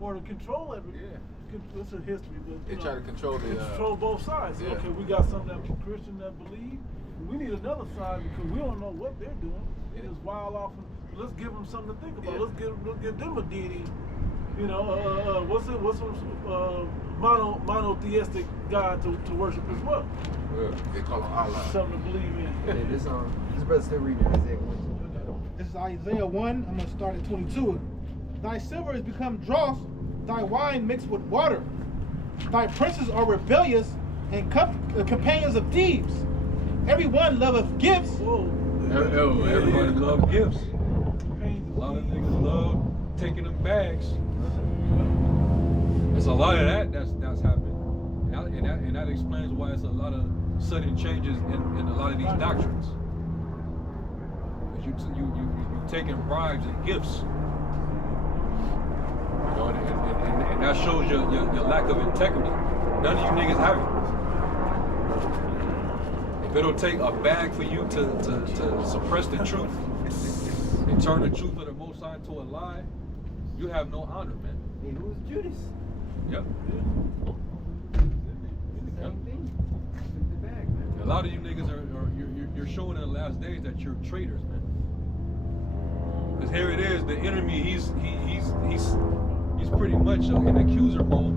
or to control everything. Yeah. It's a history, but they try to control the control both sides. Yeah. Okay, we got some that Christian that believe. We need another side because we don't know what they're doing. They just wild off. Let's give them something to think about. Yeah. Let's give them a deity. What's monotheistic God to worship as well. Yeah. They call him Allah. Something to believe in. Yeah, this brother's still reading Isaiah 1. This is Isaiah 1. I'm going to start at 22. Thy silver is become dross, thy wine mixed with water. Thy princes are rebellious and companions of thieves. Everyone loveth gifts. Everybody love gifts. A lot of niggas love taking them bags. There's a lot of that that's happened. And that explains why it's a lot of sudden changes in a lot of these doctrines. Because you taking bribes and gifts. And that shows your lack of integrity. None of you niggas have it. If it'll take a bag for you to suppress the truth and turn the truth of the Most High to a lie, you have no honor, man. Hey, who's Judas? Yep. The same thing. Took the bag, man. A lot of you niggas you're showing in the last days that you're traitors, man. Because here it is, the enemy, he's pretty much in accuser mode.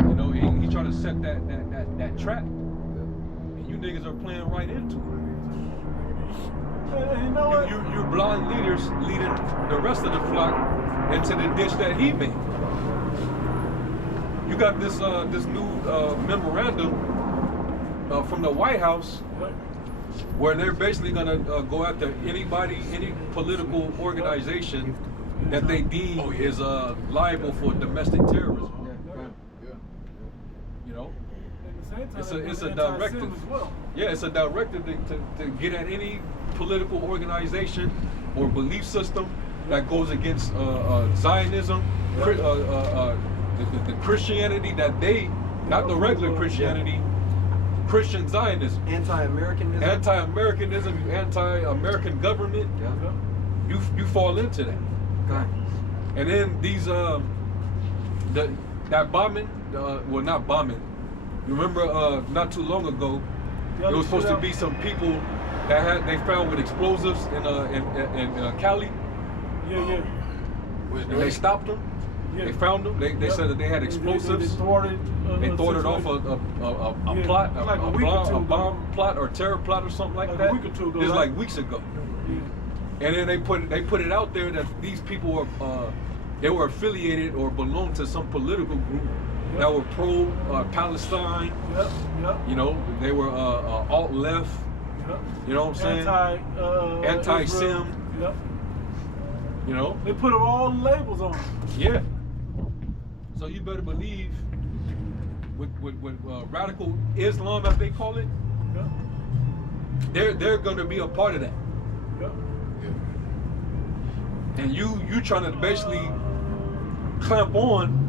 You know, he's trying to set that trap. And you niggas are playing right into it. You know what? You're blind leaders leading the rest of the flock into the ditch that he made. You got this new memorandum from the White House where they're basically gonna go after any political organization that they deem is liable for domestic terrorism. You know, it's a directive. Yeah, it's a directive to get at any political organization or belief system that goes against Zionism, the Christianity that they, not the regular Christianity, Christian Zionism. Anti-Americanism. Anti-Americanism, anti-American government. Yeah. You fall into that. Okay. And then these that bombing, well, not bombing. You remember not too long ago, there was supposed to be some people that they found with explosives in Cali. Yeah. And they stopped them. Yeah. They found them. They said that they had explosives. They thwarted off a plot, like a bomb plot or terror plot or something like that. A week or two ago. Just like weeks ago. Yeah. And then they put it out there that these people were they were affiliated or belonged to some political group that were pro Palestine. You know, they were alt left. You know what I'm saying? Anti-Sim. You know? They put all the labels on. Yeah. So you better believe with radical Islam, as they call it, they're going to be a part of that. And you trying to basically clamp on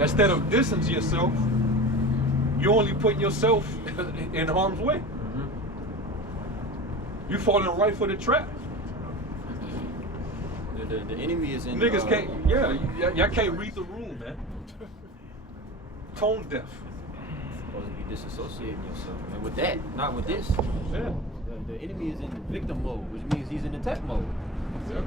instead of distance yourself. You're only putting yourself in harm's way. You falling right for the trap. The enemy is in. Niggas can't. Y'all can't read the room, man. Tone deaf. Supposed to be disassociating yourself, and with that, not with this. Yeah. The enemy is in victim mode, which means he's in attack mode. Yeah.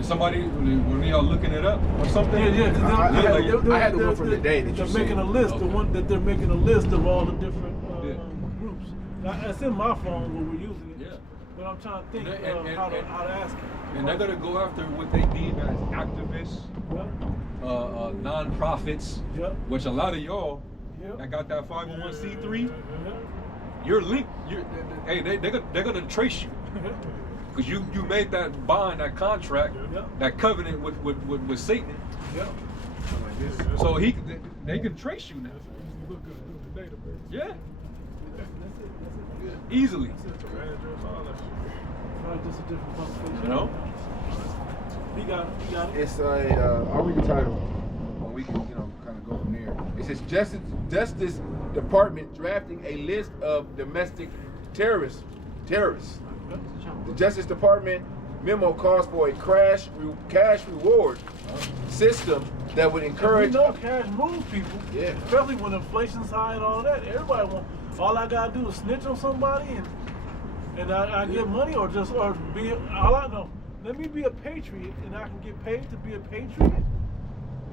Is somebody, when y'all looking it up or something? I had the one from the day that they're you making said. a list. The one that they're making a list of all the different groups. Now, it's in my phone when we're using it. Yeah. But I'm trying to think how to ask it. And they're gonna go after what they deem as activists, non-profits, which a lot of y'all that got that 501c3, you're linked. They're gonna trace you. Because you made that bond, that contract, that covenant with Satan. So they can trace you now. Yeah. Easily. You know? He got it. It's I'll read the title and we can, kind of go from there. It says Justice Department drafting a list of domestic terrorists. The Justice Department memo calls for a cash reward system that would encourage. We know cash moves people. Yeah. Especially when inflation's high and all that. Everybody want. All I gotta do is snitch on somebody and I get money or be all I know. Let me be a patriot and I can get paid to be a patriot.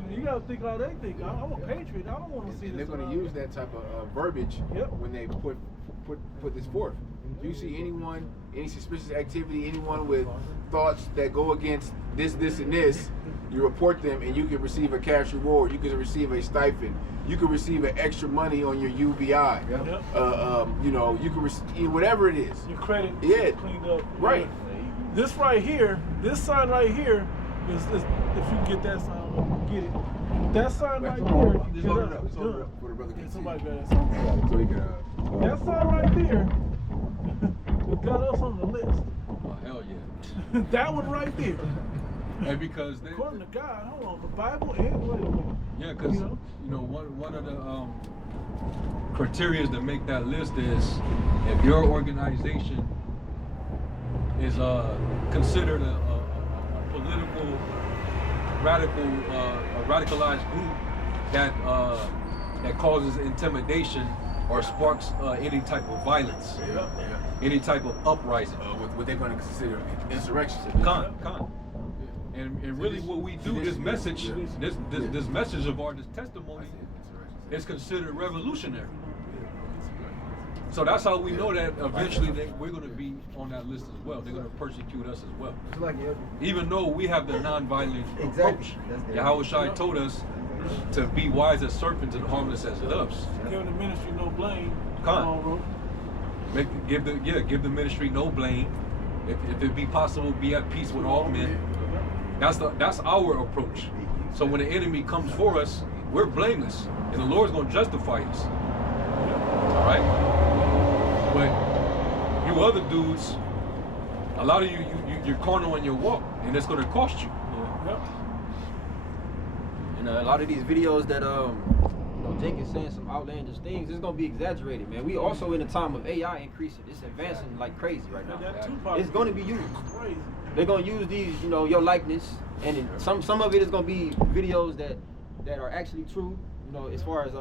You gotta think how they think. I'm a patriot. I don't want to see And this. they're going to use that type of verbiage when they put this forth. If you see anyone, any suspicious activity, anyone with thoughts that go against this, and this, you report them and you can receive a cash reward. You can receive a stipend. You can receive an extra money on your UBI. You know, you can receive whatever it is. Your credit cleaned up. Right. This right here, this sign right here is if you get that sign, get it. That sign right there. Just hold it up. Just hold it up for the brother can see. Somebody better that sign. So he can. That sign right there got us on the list. Oh, hell yeah. That one right there. And because they, According to God, hold on, the Bible and wait a minute. yeah, because you know one of the criteria to make that list is if your organization is considered a political radicalized group that causes intimidation or sparks any type of violence, any type of uprising. What they're going to consider insurrection. Con. And really what we do, this message, this message of our, this testimony is considered revolutionary. So that's how we know that eventually we're going to be on that list as well. They're going to persecute us as well. Even though we have the non-violent approach. Yahweh Shai told us to be wise as serpents and harmless as doves. Give the ministry no blame. Con. Give the ministry no blame. If it be possible, be at peace with all men. That's our approach. So when the enemy comes for us, we're blameless, and the Lord's going to justify us. All right. But you other dudes, a lot of you're carnal in your walk, and it's going to cost you. And a lot of these videos that Jake is saying some outlandish things, it's gonna be exaggerated, man. We also in a time of AI increasing. It's advancing like crazy right now. It's gonna be used. They're gonna use these, your likeness, and some of it is gonna be videos that are actually true. As far as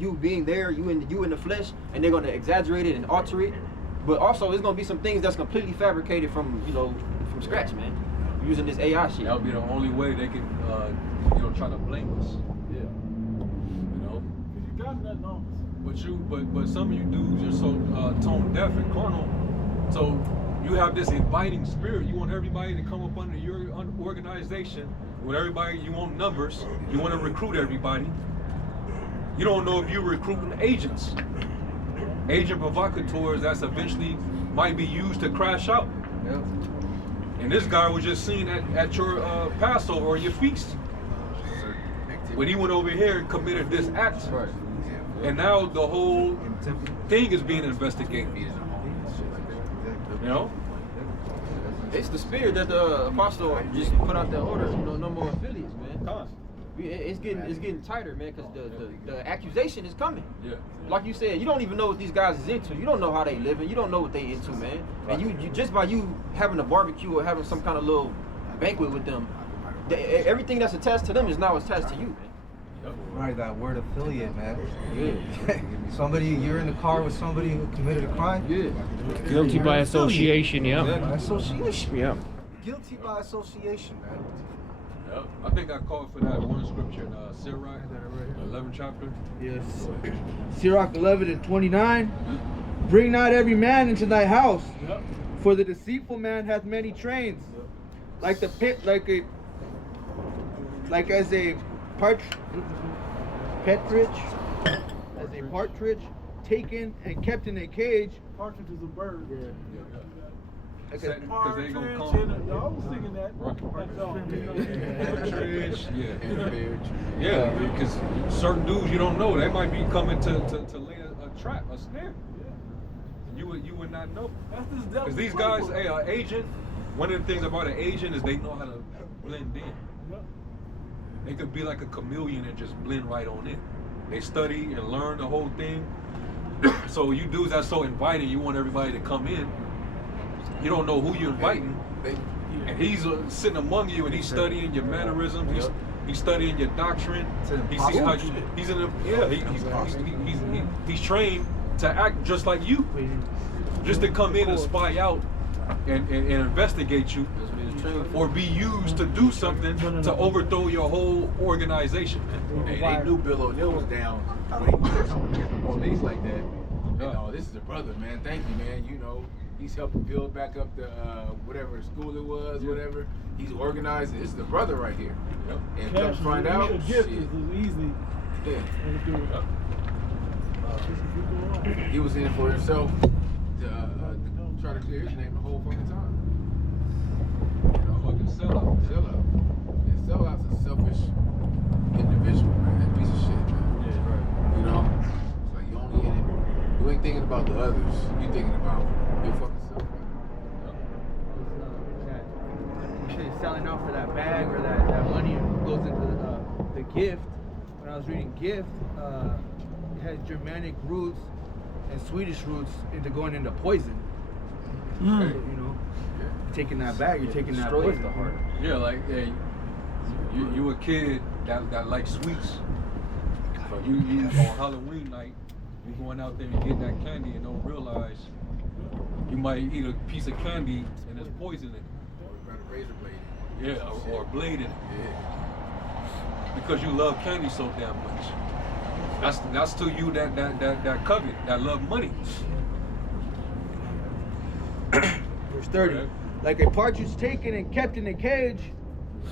you being there, you in the flesh, and they're gonna exaggerate it and alter it. But also, it's gonna be some things that's completely fabricated from scratch, man. Using this AI shit. That'll be the only way they can, try to blame us. Yeah. You got nothing on us. But some of you dudes are so tone deaf and carnal. So you have this inviting spirit. You want everybody to come up under your organization. With everybody, you want numbers. You want to recruit everybody. You don't know if you're recruiting agents. Agent provocateurs that's eventually might be used to crash out. Yep. And this guy was just seen at your Passover or your feast. When he went over here and committed this act. Right. And now the whole thing is being investigated. It's the spirit that the apostle just put out that order. No more affiliates, man. It's getting tighter, man, because the accusation is coming. Yeah. Like you said, you don't even know what these guys is into. You don't know how they living. You don't know what they into, man. And you just by you having a barbecue or having some kind of little banquet with them, everything that's attached to them is now attached to you, man. Right, that word affiliate, man. Yeah. You're in the car with somebody who committed a crime? Yeah. Guilty by association, yeah. By association. Yeah. Guilty by association, man. Yep. I think I called for that one scripture in Sirach, 11th chapter. Yes. Sirach 11:29. Bring not every man into thy house, for the deceitful man hath many trains. Like the pit, as a partridge taken and kept in a cage. Partridge is a bird. Because they gonna Partridge, come. y'all was singing that. Partridge, yeah, because certain dudes you don't know, they might be coming to lay a trap, a snare. You would not know. Because these guys, an agent. One of the things about an agent is they know how to blend in. They could be like a chameleon and just blend right on in. They study and learn the whole thing. So you dudes that's so inviting, you want everybody to come in. You don't know who you're inviting. And he's sitting among you, and he's studying your mannerisms. He's studying your doctrine. He sees how you. He's in the he's trained to act just like you, just to come in and spy out and investigate you, or be used to do something to overthrow your whole organization. And they knew Bill O'Neill was down when he did some police like that. You know, this is a brother, man. Thank you, man. You know, he's helping build back up the whatever school it was, whatever. He's organized. It's the brother right here. And come find out, a gift is easy. Yeah. He was in for himself to try to clear his name the whole fucking time. You know, Fucking sellout. Sellout. And sellout's a selfish individual, man. Piece of shit, man. Yeah, right. You know, it's like you only in it. You ain't thinking about the others. You thinking about your fucking self. Selling out for that bag or that money goes into the gift. When I was reading gift, it has Germanic roots and Swedish roots into going into poison. So, you know, taking that bag, you're taking that poison. The heart. Yeah, like hey, you a kid that likes sweets. So you on Halloween night, you going out there and getting that candy and don't realize you might eat a piece of candy and there's poison in it. Or a razor blade. Yeah, or a blade in it. Yeah. Because you love candy so damn much. That's to you that covet, that love money. Verse 30. Okay. Like a partridge taken and kept in a cage,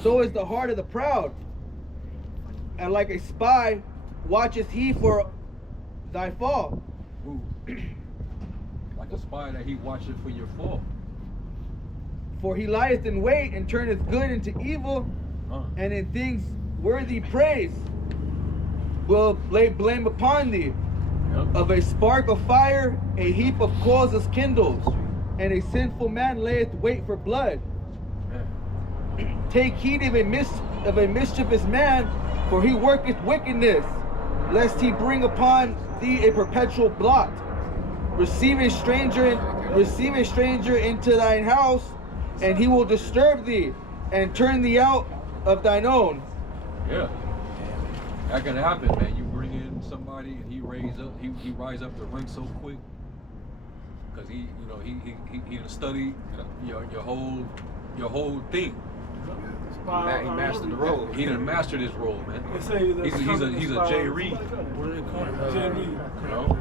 so is the heart of the proud. And like a spy, watcheth he for thy fall. Ooh. Like a spy that he watches for your fall. For he lieth in wait and turneth good into evil, and in things worthy praise will lay blame upon thee. Yep. Of a spark of fire, a heap of coals is kindled, and a sinful man layeth wait for blood. Yeah. Take heed of a mischievous man, for he worketh wickedness, lest he bring upon thee a perpetual blot. Receive a stranger into thine house, and he will disturb thee and turn thee out of thine own. Yeah. That can happen, man. You bring in somebody and he rise up the ranks so quick. Cause he done studied your whole thing. He mastered the role. He done mastered his role, man. They say that He's a Jay Reed. What do they call it? Jay Reed. You know?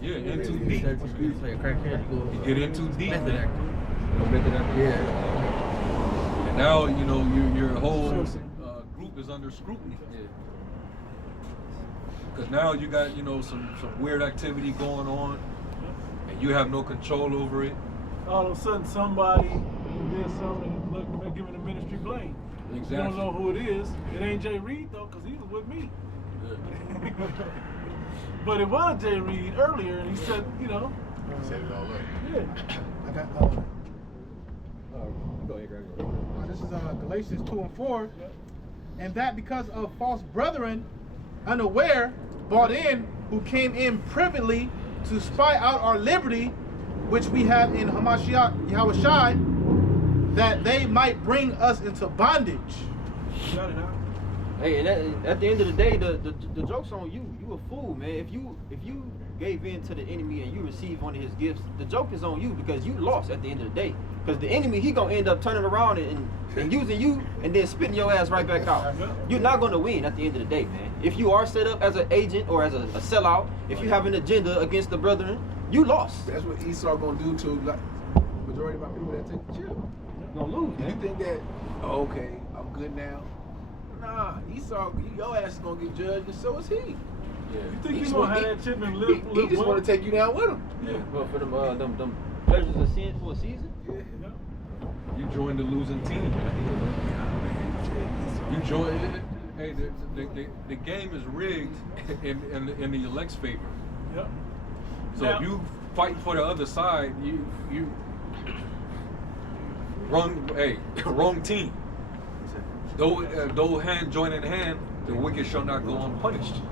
Yeah, in too deep. You get in too deep, man. And now your whole group is under scrutiny. Because now you got some weird activity going on, and you have no control over it. All of a sudden, somebody did something and look, they're giving the ministry blame. Exactly. You don't know who it is. It ain't Jay Reed though, because he was with me. Yeah. But it was Jay Reed earlier, and he said, Set it all up. yeah. I got, Go ahead, Greg. this is Galatians 2:4. And that because of false brethren, unaware, bought in, who came in privately to spy out our liberty, which we have in Hamashiach Yahushai, that they might bring us into bondage. Got it out. Hey, and at the end of the day, the joke's on you. You a fool, man. If you gave in to the enemy and you received one of his gifts, the joke is on you because you lost at the end of the day. Because the enemy, he gonna end up turning around and using you and then spitting your ass right back out. You're not gonna win at the end of the day, man. If you are set up as an agent or as a sellout, if you have an agenda against the brethren, you lost. That's what Esau gonna do to majority of my people that take the chill. You're gonna lose, You man. think that, oh, okay, I'm good now? Nah, Esau, your ass is gonna get judged, and so is he. Yeah. You think he's going to have that chip and live He just well? want to take you down with him. Yeah. Well, for them pleasures of sin for a season. You joined the losing team, man. You joined. Hey, the game is rigged in the elect's favor. Yep. So Now- if you fight for the other side, you wrong team. Though hand join in hand, the wicked shall not go unpunished.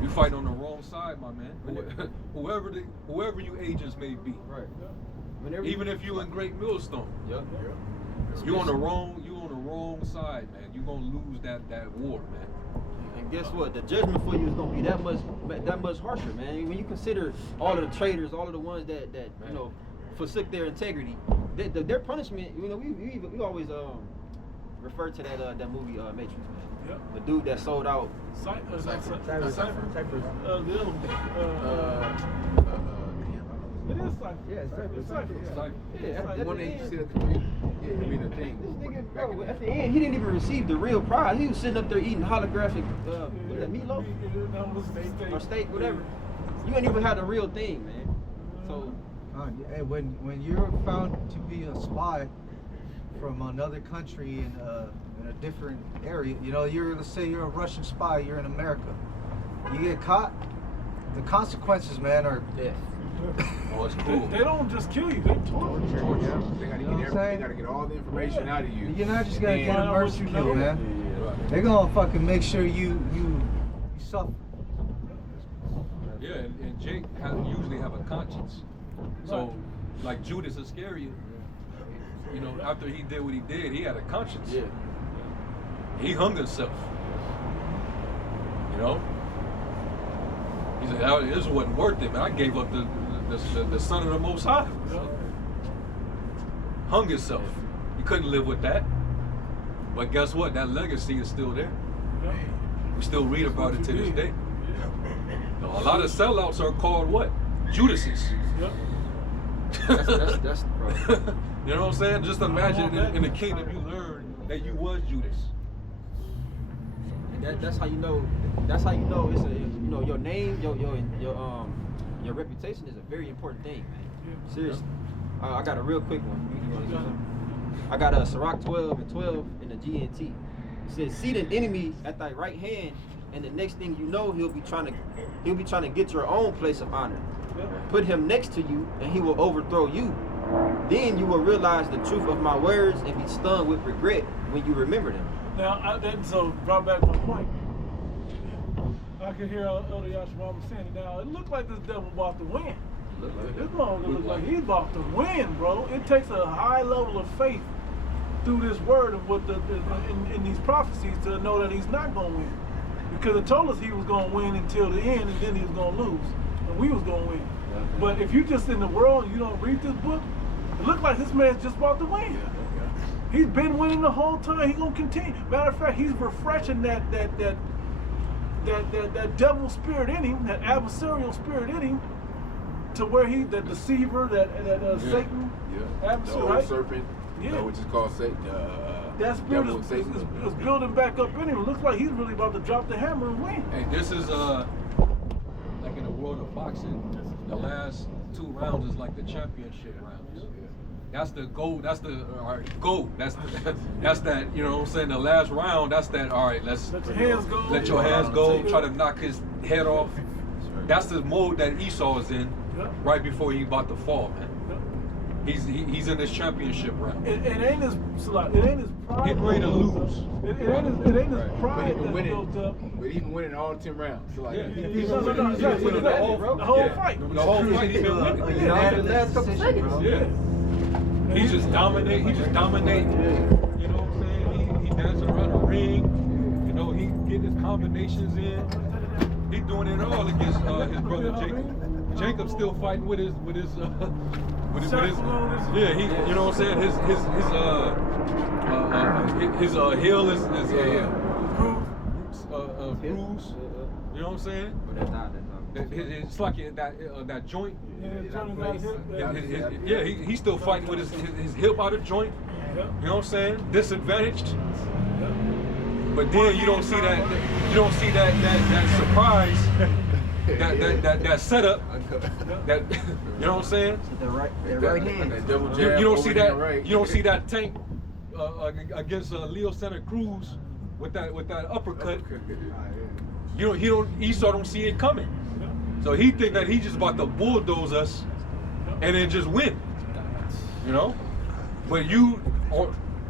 You fight on the wrong side, my man. Whoever you agents may be. Right. Even if you in Great Millstone, Yep. you on the wrong side, man. You gonna lose that war, man. And guess what? The judgment for you is gonna be that much harsher, man. When you consider all of the traitors, all of the ones that you know forsook their integrity, their punishment. You know, we always refer to that movie Matrix, man. Yep. The dude that sold out. Cypress. It is Cypher. Yeah, it's Cypher. It's Cypher. Yeah. Yeah, The one that you see at the computer. Yeah, I mean the thing. This nigga, bro, at the end, he didn't even receive the real prize. He was sitting up there eating holographic, what is that, meatloaf? Or steak, whatever. You ain't even had the real thing, man. So, Hey, when you're found to be a spy from another country in a different area, you know, let's say you're a Russian spy, you're in America, you get caught, the consequences, man, are death. Oh, it's cool. They don't just kill you, they torture you. They gotta You know what I'm saying? they gotta get all the information out of you. you're not just gonna And get a find out what mercy you kill, know. man. They're gonna fucking make sure you suffer. Yeah, and Jake usually have a conscience. So, like Judas Iscariot, you know, after he did what he did, he had a conscience. Yeah. He hung himself. You know? He said, "Oh, this wasn't worth it, man. I gave up the son of the Most High." Hung himself. He couldn't live with that. But guess what? That legacy is still there. We still read about it to this day. A lot of sellouts are called what? Judases. That's bro. You know what I'm saying? Just imagine in the kingdom you learn that you was Judas. And that's how you know. That's how you know it's your name, your reputation is a very important thing, man. Seriously. I got a real quick one. You want to say something? I got a Sirach 12:12 in the GNT. It says, "Seat an enemy at thy right hand, and the next thing you know, he'll be trying to get your own place of honor. Put him next to you, and he will overthrow you. Then you will realize the truth of my words and be stung with regret when you remember them." Now, so brought back my point. I can hear Elder Yashimama saying it now. It looked like this devil about to win. This motherfucker looks like he's about to win, bro. It takes a high level of faith through this word and with in these prophecies to know that he's not going to win. Because it told us he was going to win until the end, and then he was going to lose. And we was going to win. But if you just in the world and you don't read this book, it looks like this man's just about to win. He's been winning the whole time. He's going to continue. Matter of fact, he's refreshing that devil spirit in him, that adversarial spirit in him, to where that deceiver, Satan, adversary, the old right? serpent, which is called Satan. That spirit is building back up in him. It looks like he's really about to drop the hammer and win. Hey, this is like in the world of boxing, the last 2 rounds is like the championship rounds. That's the goal. That's the goal. That's that. You know what I'm saying? The last round. That's that. All right, let's let your hands go. Let your hands go. Try to knock his head off. That's the mode that Esau is in right before he about to fall, man. He's in this championship round. It ain't his pride. Getting ready to lose. It ain't his pride that built up. But he's been winning all 10 rounds. So like, He's been winning the whole fight. The whole fight he's been winning. The last couple seconds. Yeah. He just dominate. You know what I'm saying? He dancing around the ring. You know, he getting his combinations in. He doing it all against his brother Jacob. Jacob's still fighting with his yeah. He, you know what I'm saying? His heel is bruised. You know what I'm saying? It's like that joint. He's still fighting with his hip out of joint. You know what I'm saying? Disadvantaged. But then you don't see that. You don't see that surprise. That setup. That you know what I'm saying? The right hand. You don't see that. You don't see that tank against Leo Santa Cruz with that uppercut. Esau don't see it coming. So he think that he just about to bulldoze us and then just win. You know? But you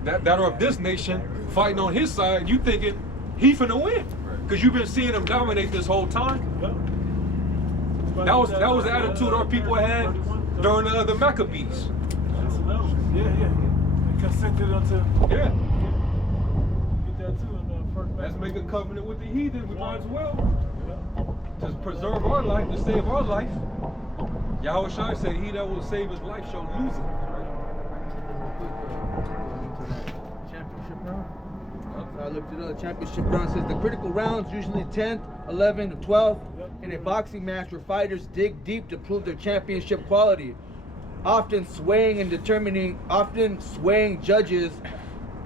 that are of this nation fighting on his side, you thinking he finna win. Because you've been seeing him dominate this whole time. That was the attitude our people had during the Maccabees. know. Yeah. And consented unto. Yeah. Get that too in the first Let's make a covenant with the heathen. We might as well. Yeah. To preserve our life, to save our life. Yahweh Shai said, he that will save his life shall lose it. Championship round. I looked it up. Championship round says the critical rounds usually 10th, 11th, or 12th in a boxing match where fighters dig deep to prove their championship quality, often swaying judges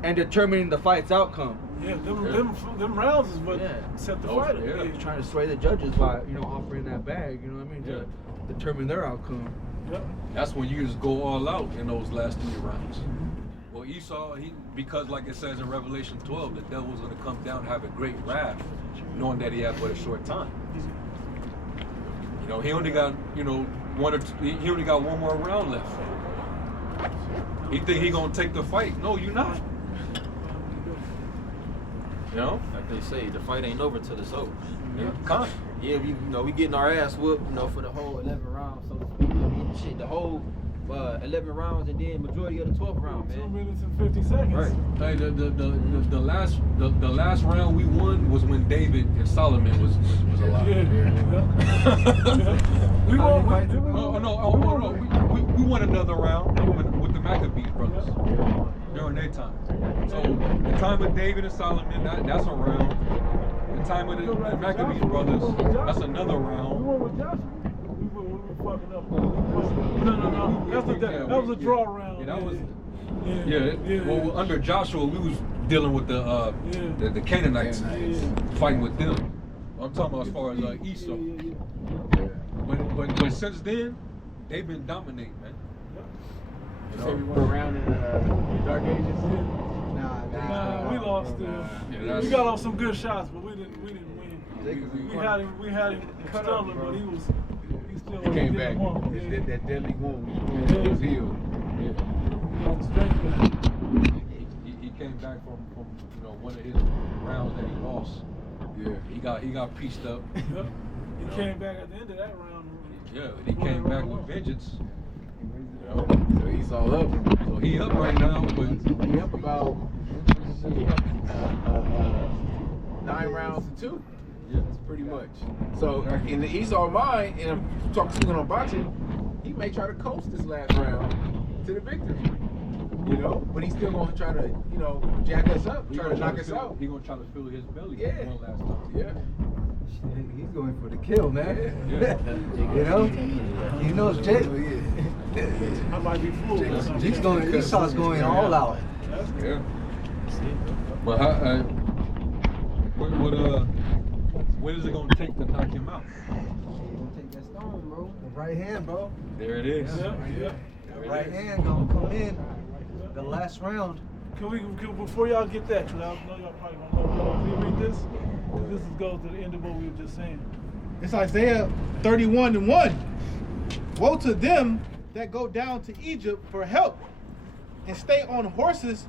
and determining the fight's outcome. Yeah, them rounds is what set the fight up. Yeah. He's trying to sway the judges by, offering that bag, you know what I mean, to determine their outcome. Yep. That's when you just go all out in those last 3 rounds. Well, Esau, because like it says in Revelation 12, the devil's going to come down and have a great wrath, knowing that he had but a short time. He only got, he only got 1 more round left. He think he going to take the fight. No, you're not. Like they say, the fight ain't over till it's over. Con. Yeah, we getting our ass whooped, for the whole 11 rounds, so to speak. Shit, the whole 11 rounds and then majority of the 12th round, man. 2 minutes and 50 seconds. Right. Hey, the last round we won was when David and Solomon was alive. We won. We won another round with the Maccabees brothers during their time. So the time of David and Solomon, that's a round. The time of the Maccabees brothers, that's another round. We won with Joshua. We were fucking up. No. That was a draw round. Yeah, that was. Well, under Joshua, we was dealing with the Canaanites, fighting with them. I'm talking about as far as Esau. But since then, they've been dominating, man. Say we went around in the Dark Ages. Nah, we lost. We got off some good shots, but we didn't win. We had him stumbling, but he still Came back. That deadly wound. He was healed. He came back from one of his rounds that he lost. Yeah. He got pieced up. Yep. He came back at the end of that round. Yeah, he came back with vengeance. So he's all up. So he up right now, but He up about 9 rounds to 2. yeah, That's pretty much. So in the Esau mind, and I'm speaking on boxing, he may try to coast this last round to the victory. But he's still gonna try to, jack us up, try to knock us out. He gonna try to fill his belly one last time. Yeah. He's going for the kill, man. Yeah. He knows Jake. I might be fooled. Esau's going all out. Yeah. But what is it gonna take to knock him out? Take that stone, bro. The right hand, bro. There it is. Yeah. The right hand gonna come in the last round. Can before y'all get that, because I know y'all probably gonna know. Can we read this? This goes to the end of what we were just saying. It's Isaiah 31:1. Woe to them that go down to Egypt for help and stay on horses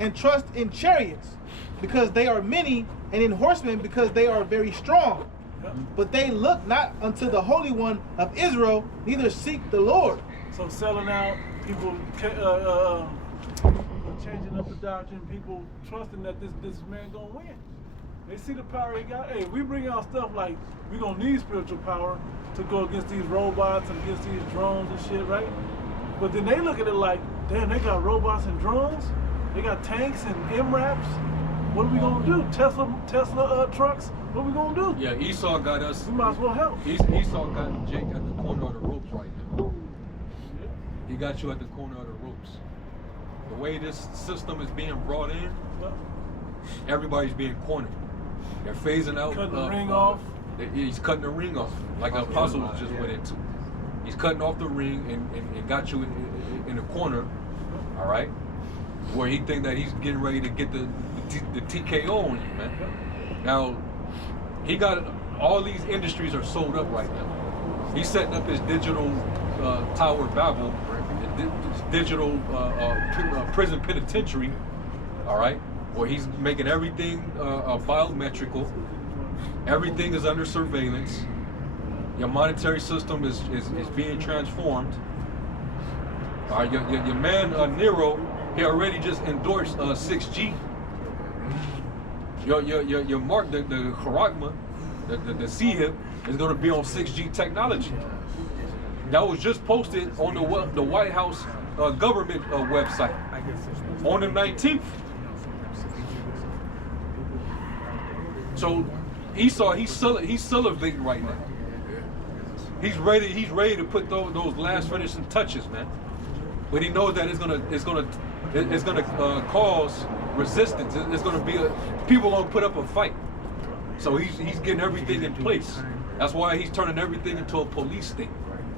and trust in chariots, because they are many, and in horsemen, because they are very strong. Yep. But they look not unto the Holy One of Israel, neither seek the Lord. So selling out, people changing up the doctrine, people trusting that this man gonna win. They see the power he got. Hey, we bring out stuff like we gonna need spiritual power to go against these robots and against these drones and shit, right? But then they look at it like, damn, they got robots and drones, they got tanks and MRAPs. What are we gonna do? Tesla trucks? What are we gonna do? Yeah, Esau got us. We might as well help. Esau got Jake at the corner of the ropes right now. He got you at the corner of the ropes. The way this system is being brought in, everybody's being cornered. They're phasing out. Cutting the ring off. He's cutting the ring off, like Apostle just went into. He's cutting off the ring and got you in the corner, all right? Where he think that he's getting ready to get the TKO on you, man. Now, he got all these industries are sold up right now. He's setting up his digital Tower Babel, his digital prison penitentiary, all right? Where he's making everything biometrical. Everything is under surveillance. Your monetary system is being transformed. Your man Nero, he already just endorsed 6G. Your mark, the Charagma, the C-hip, is going to be on 6G technology. That was just posted on the White House government website on the 19th. So Esau, he's salivating right now. He's ready to put those last finishing touches, man. But he knows that it's gonna cause resistance. It's gonna be people gonna put up a fight. So he's getting everything in place. That's why he's turning everything into a police state.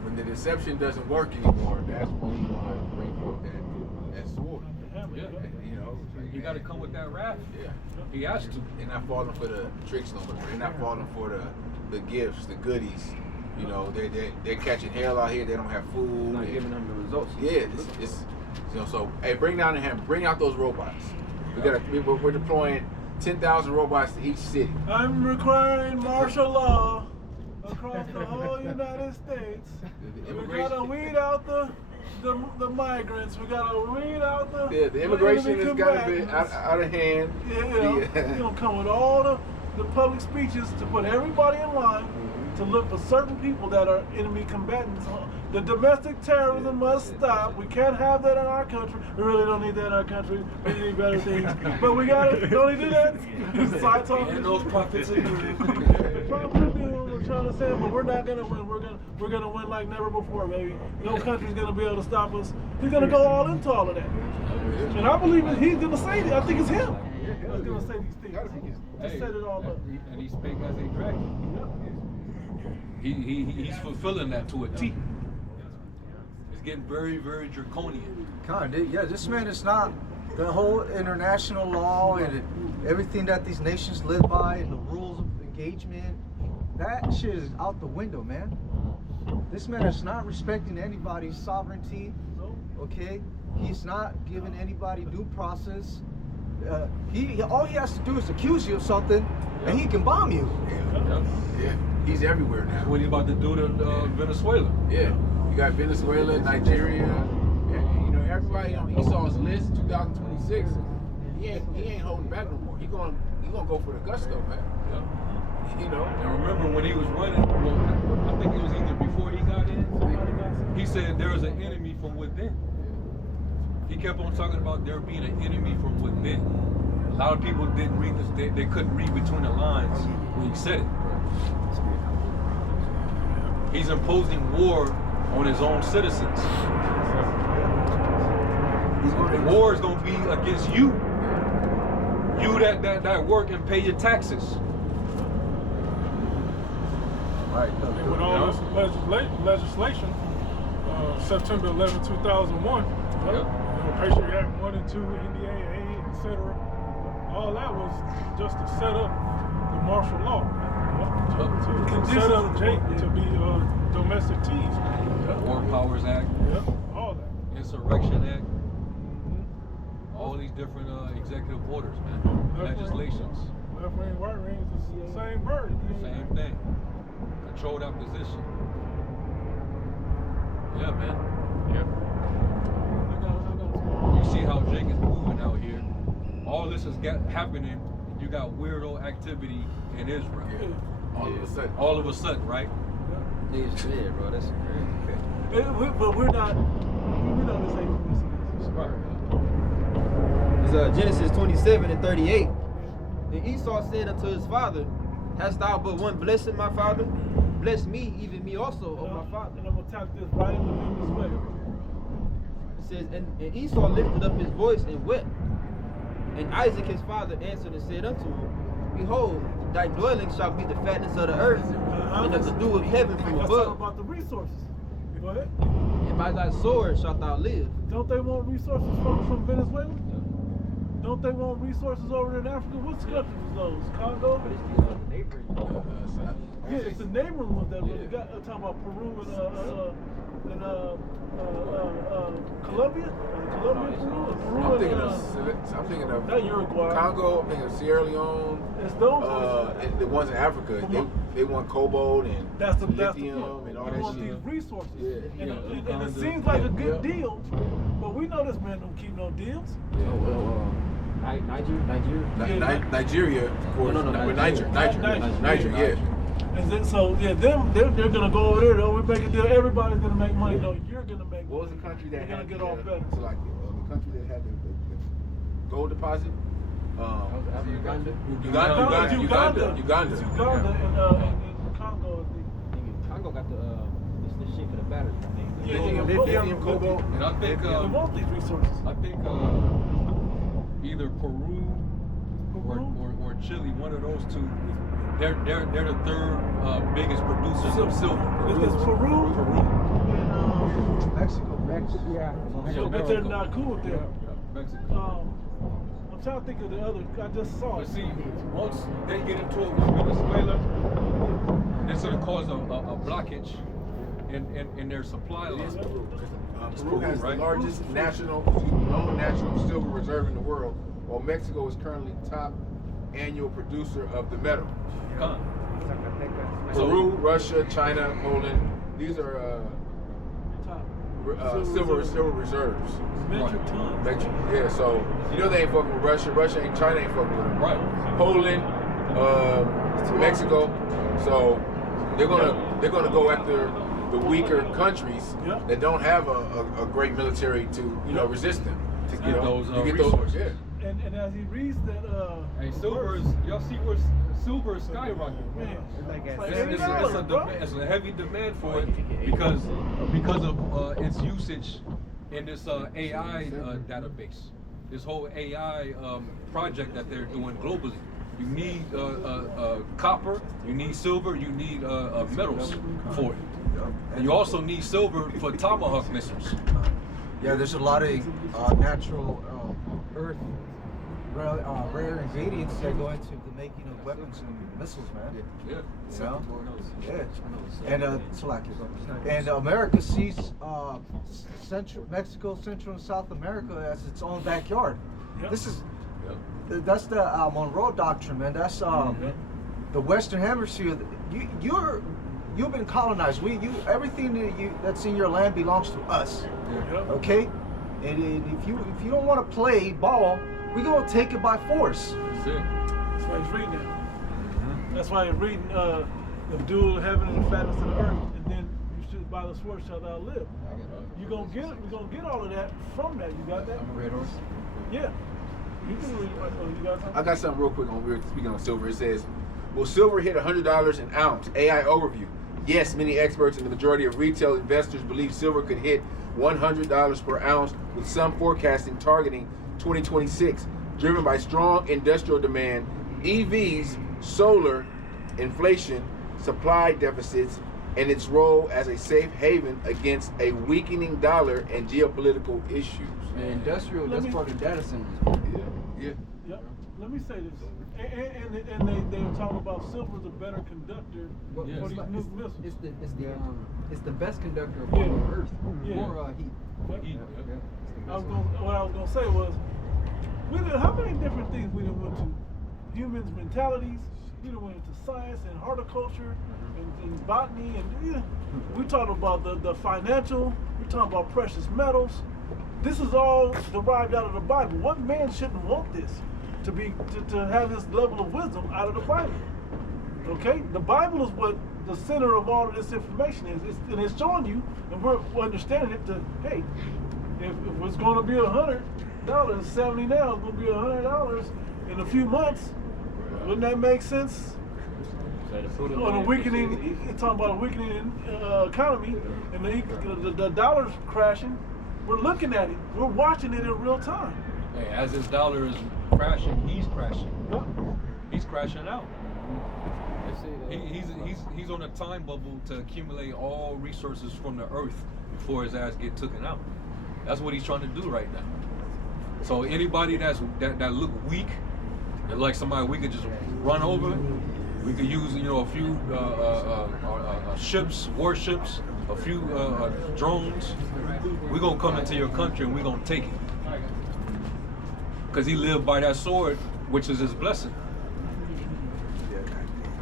When the deception doesn't work anymore, that's when you want to bring forth that sword. Yeah. You know, You got to come with that wrath. Yeah. He has to. They're not falling for the tricks no more. They're not falling for the gifts, the goodies. You know, they're catching hell out here. They don't have food. Not giving them the results. Yeah, it's you know. So hey, bring down the hammer. Bring out those robots. We're deploying 10,000 robots to each city. I'm requiring martial law across the whole United States. We gotta weed out the migrants. We gotta weed out the immigration has got a bit out of hand. Yeah, you know, come with all the public speeches to put everybody in line to look for certain people that are enemy combatants. The domestic terrorism must stop. We can't have that in our country. We really don't need that in our country. We need better things. But we gotta, don't do that. Side talking. And those prophets are The prophets are doing what we're trying to say, but we're not gonna win. We're gonna win like never before, baby. No country's gonna be able to stop us. He's gonna go all into all of that. And I believe that he's gonna say that. I think it's him. He's gonna say these things. Just set it all up. And he spake as a dragon. He's fulfilling that to a T. It's getting very, very draconian. Yeah, this man is not the whole international law and everything that these nations live by and the rules of engagement. That shit is out the window, man. This man is not respecting anybody's sovereignty. Okay, he's not giving anybody due process. All he has to do is accuse you of something, and he can bomb you. Yeah. He's everywhere now. What are you about to do to Venezuela? Yeah. You got Venezuela, Nigeria. You know, everybody on Esau's list, 2026. He ain't holding back no more. He gonna go for the gusto, man. Yeah. You know. And remember when he was running? Well, I think it was either before he got in. He said there is an enemy from within. He kept on talking about there being an enemy from within. A lot of people didn't read this. They couldn't read between the lines when he said it. He's imposing war on his own citizens. The war is going to be against you. You that work and pay your taxes. Right. And with all this legislation, September 11, 2001, Patriot Act 1 and 2, NDAA, etc., all that was just to set up the martial law. To set up Jake to be domestic teas. War Powers Act. All that. Insurrection Act. All these different executive orders, man. Legislations. Left wing, right wing, it's the same bird. Same thing. Controlled opposition. Yeah, man. You see how Jake is moving out here. All this is happening. You got weirdo activity in Israel. All of a sudden, right? Yeah, bro, that's crazy. But we're not this ain't Right. It's Genesis 27 and 38. And Esau said unto his father, hast thou but one blessing, my father? Bless me, even me also, O my father. And I'm going to tap this right in the English way. It says, and Esau lifted up his voice and wept. And Isaac his father answered and said unto him, behold, thy dwelling shall be the fatness of the earth, and of the dew of heaven from Let's above. talk about the resources. Go ahead. And by thy sword shalt thou live. Don't they want resources from Venezuela? Don't they want resources over in Africa? What countries is those? Congo? Yeah, it's the neighboring ones that really got. I'm talking about Peru and Colombia? Peru, I'm thinking of not Uruguay. Congo, I'm thinking of Sierra Leone. It's those ones. And the ones in Africa, they want cobalt and that's the lithium point. and all We that want shit. these resources. Yeah. And it seems like a good deal, but we know this man don't keep no deals. Nigeria, of course. Niger, yeah. And then, so yeah, they're gonna go over there. Though we make a deal, everybody's gonna make money. No, you're gonna make. What was the country that you're had gonna get off better? So like the country that had the gold deposit? Uganda. Uganda. It's Uganda and Congo. Congo got the shit for the batteries, I think. Yeah, Lithium, cobalt. And I think they want these resources. I think either Peru or Chile, one of those two, they're the third biggest producers of silver. It's Peru. Mexico. Yeah. But they're not cool with them. Yeah, Mexico. I'm trying to think of the other. I just saw But it. see, once they get into it with Venezuela, it's going to cause a blockage in their supply line. Peru has right? the largest national silver reserve in the world, while Mexico is currently top annual producer of the metal. Peru, Russia, China, Poland, these are silver reserves. Metric tons. Yeah, so you know they ain't fucking with Russia. China ain't fucking with them. Right. Poland, Mexico. So they're gonna go after the weaker countries that don't have a great military to resist them. To get those resources. Yeah. And as he reads that, hey, y'all see where silver is skyrocketing. man, It's a heavy demand for it because of its usage in this AI database. This whole AI project that they're doing globally. You need copper, you need silver, you need metals for it. And you also need silver for Tomahawk missiles. Yeah, there's a lot of natural earth rare ingredients that go into the making of weapons and missiles, man. Yeah. You know? Yeah. And America sees Mexico, Central and South America as its own backyard. Yep. This is that's the Monroe Doctrine, man. That's the Western Hemisphere. You've been colonized. Everything that's in your land belongs to us. Yep. Okay, and if you don't want to play ball, we're gonna take it by force. That's it. That's why he's reading that. That's why he's reading the dual heaven and the fatness of the earth, and then you should by the sword shalt thou live. We're gonna get all of that from that. You got that? I'm a red horse. Yeah. You can read. You got something? I got something real quick on speaking on silver. It says, will silver hit $100 an ounce? AI overview. Yes, many experts and the majority of retail investors believe silver could hit $100 per ounce, with some forecasting targeting 2026, driven by strong industrial demand, EVs, solar, inflation, supply deficits, and its role as a safe haven against a weakening dollar and geopolitical issues. And industrial, that's part of data centers. Yeah. Yep. Let me say this. And they were talking about silver is a better conductor for these new missiles. It's the best conductor of all Earth. Yeah. More heat. What I was gonna say was, how many different things we done went to? Humans' mentalities. We done went into science and horticulture and botany, and we talking about the financial. We talking about precious metals. This is all derived out of the Bible. What man shouldn't want this? To have this level of wisdom out of the Bible. Okay? The Bible is what the center of all of this information is. And it's showing you, and we're understanding it to, hey, if it's going to be $100, 70 now, it's going to be $100 in a few months. Wouldn't that make sense? On a weakening, you're talking about a weakening economy, and the dollar's crashing. We're looking at it. We're watching it in real time. Hey, as his dollar is crashing, he's crashing. Yep. He's crashing out. He's on a time bubble to accumulate all resources from the earth before his ass get taken out. That's what he's trying to do right now. So anybody that look weak, and like somebody we could just run over, we could use a few ships, warships, a few drones. We're gonna come into your country and we're gonna take it. Because he lived by that sword, which is his blessing.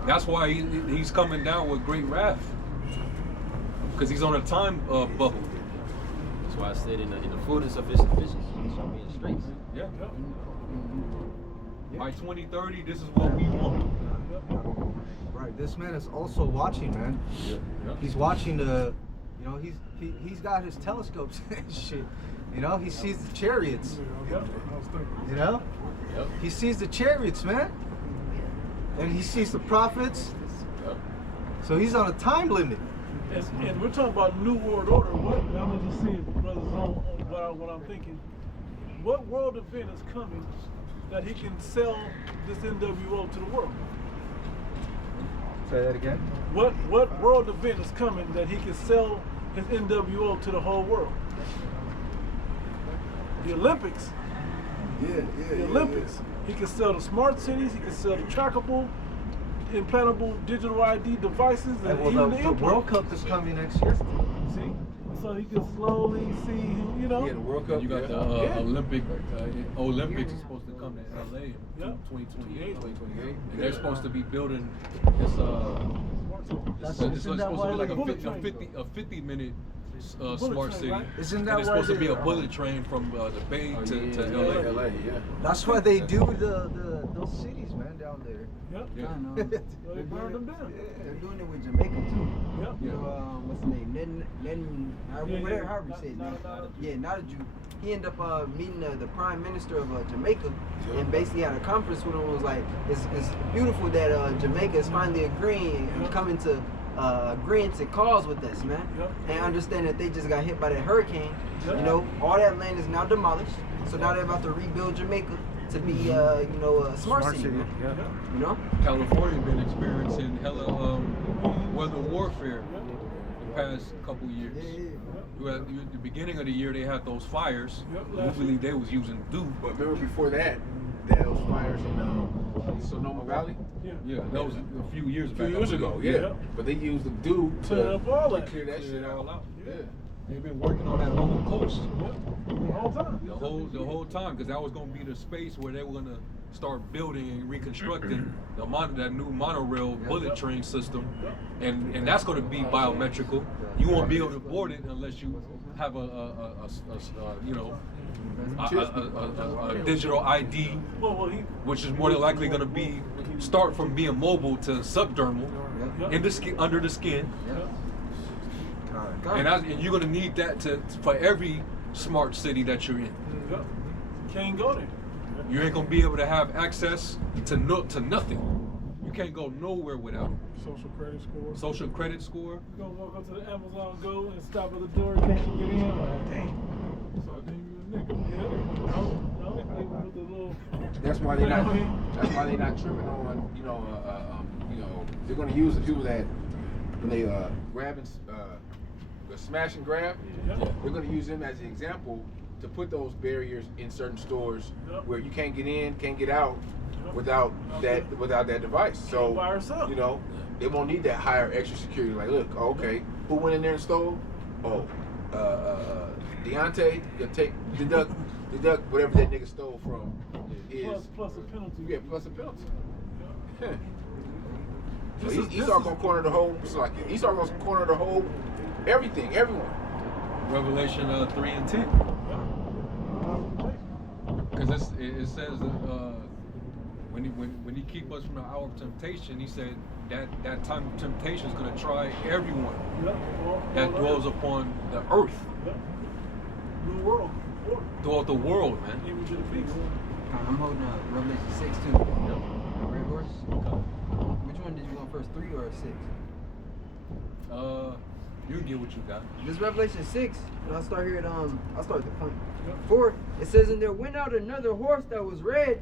That's why he's coming down with great wrath. Because he's on a time bubble. That's why I said in the fullness of his sufficiency, he shall be in straits. Yeah. By 2030, this is what we want. Right. This man is also watching, man. Yeah. He's watching the, you know, he's got his telescopes and shit. You know, he sees the chariots. You know? Yep. He sees the chariots, man. And he sees the prophets. Yep. So he's on a time limit. And we're talking about New World Order. What I'm gonna just see if Brother's on what I'm thinking. What world event is coming that he can sell this NWO to the world? Say that again. What world event is coming that he can sell his NWO to the whole world? The Olympics. The Olympics. He can sell the smart cities. He can sell the trackable, implantable digital ID devices, and Well, even the World Cup is coming next year. See, so he can slowly see, you know. Yeah, the World Cup. You got the Olympics is supposed to come to LA in Yep. 2028. 2028. And they're supposed to be building this. It's supposed to be like a 50-minute smart city. Isn't And that it's why supposed to be they- a bullet train from the Bay to LA. LA, yeah. That's why they do those cities, man, down there. Yep. Yeah. So they burned them down. They're doing it with Jamaica too. Yep. You know, what's his name? Whatever, however you say his name. Yeah, not a Jew. He ended up meeting the prime minister of Jamaica, and basically had a conference with him. And was like, it's beautiful that Jamaica is finally agreeing and coming to agreeing to cause with us, man. And understand that they just got hit by that hurricane. You know, all that land is now demolished. So now they're about to rebuild Jamaica to be, a smart city. Man. You know. California been experiencing hella weather warfare the past couple years. At the beginning of the year, they had those fires. We believe they was using dew. But remember before that, they had those fires in Sonoma Valley? Yeah, that was a few years A back. few years ago, yeah. But they used the dew to clear that shit all out. out. Yeah. They've been working on that whole coast The whole time. the whole time, because that was going to be the space where they were going to start building and reconstructing that new monorail bullet train system, and that's going to be biometrical. You won't be able to board it unless you have a digital ID, which is more than likely going to start from being mobile to subdermal, in the skin, under the skin. And you're going to need that for every smart city that you're in. Can't go there. You ain't going to be able to have access to nothing. You can't go nowhere without it. Social credit score. Social credit score. You're going to walk up to the Amazon Go and stop at the door. Can't you get in? Like, dang. So I think you a nigga. That's why they're not. That's why they're not tripping on. They're going to use the people that when they grab and smash and grab. They're going to use them as an example to put those barriers in certain stores where you can't get in, can't get out without that device. So they won't need that higher extra security. Like, look, okay, who went in there and stole? Oh, Deontay, deduct whatever that nigga stole from is plus a penalty. Yeah, plus a penalty. Yeah. So Esau gonna corner the whole. Esau gonna corner the whole everything, everyone. Revelation 3 and 10. Because it says when he keep us from the hour of temptation, he said that time of temptation is going to try everyone that dwells upon the earth. New world. Throughout the world, man. Even to the beast. I'm holding Revelation 6 too. Red horse. Which one did you want first, 3 or 6? You can get what you got. This Revelation 6, and I'll start here at I'll start at the point. 4, it says, and there went out another horse that was red,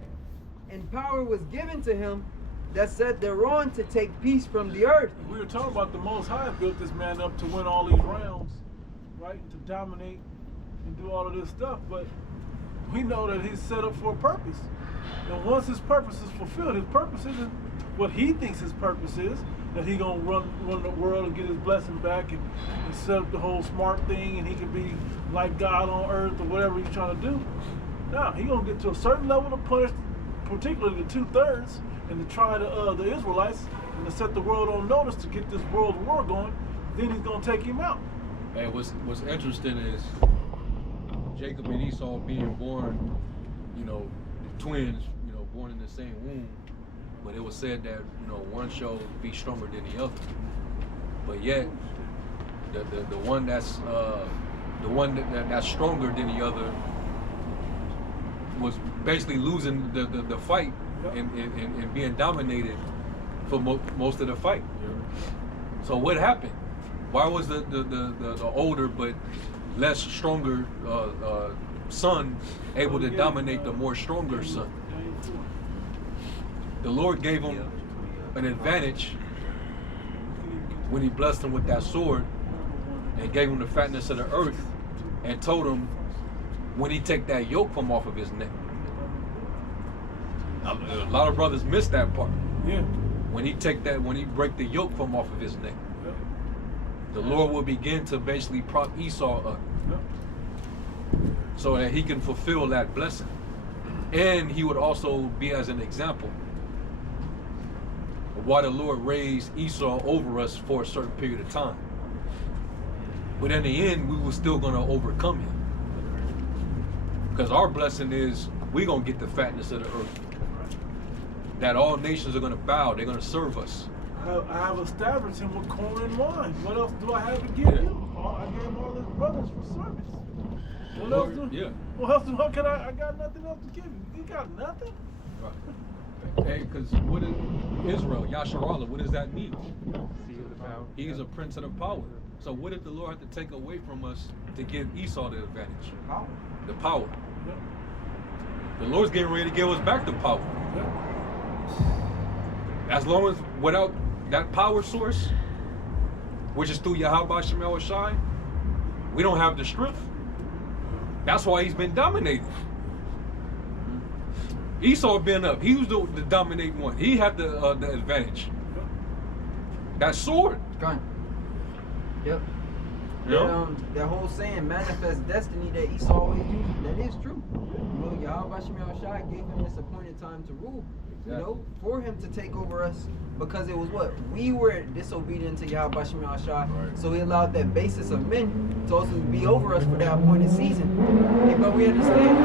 and power was given to him that sat thereon to take peace from the earth. We were talking about the Most High built this man up to win all these rounds, right? To dominate and do all of this stuff, but we know that he's set up for a purpose. And once his purpose is fulfilled, his purpose isn't what he thinks his purpose is, that he gonna run the world and get his blessing back and set up the whole smart thing and he can be like God on earth or whatever he's trying to do. No, he gonna get to a certain level to punish particularly the 2/3 and to try the Israelites and to set the world on notice to get this world war going, then he's gonna take him out. Hey, what's interesting is Jacob and Esau being born, you know, twins, you know, born in the same womb, but it was said that, you know, one shall be stronger than the other. But yet, the one that's that's stronger than the other was basically losing the fight and being dominated for most of the fight. So what happened? Why was the older but less stronger son able to dominate the more stronger son? The Lord gave him an advantage when he blessed him with that sword and gave him the fatness of the earth and told him when he take that yoke from off of his neck. A lot of brothers miss that part. Yeah. When he break the yoke from off of his neck, the Lord will begin to basically prop Esau up so that he can fulfill that blessing. And he would also be as an example of why the Lord raised Esau over us for a certain period of time. But in the end, we were still going to overcome him. Because our blessing is we're going to get the fatness of the earth. That all nations are going to bow. They're going to serve us. I have established him with corn and wine. What else do I have to give him? I gave him all his brothers for service. What else do? Yeah. What else do? What can I got nothing else to give you. You got nothing. Right. Hey, because what is Israel, Yasharallah? What does that mean? He is a prince of the power. So what did the Lord have to take away from us to give Esau the advantage? Power. The power. Yeah. The Lord's getting ready to give us back the power. Yeah. As long as without that power source, which is through Yahweh Shemel Shai, we don't have the strength. That's why he's been dominating. Esau been up. He was the dominating one. He had the advantage. That sword. Gone. Yep. Yeah. That whole saying, manifest destiny that Esau always used, that is true. You know, Yahweh Shemel Shai gave him this appointed time to rule. You know, for him to take over us, because it was what? We were disobedient to Yahweh Shemel Shai, so he allowed that basis of men to also be over us for that appointed season. Hey, but we understand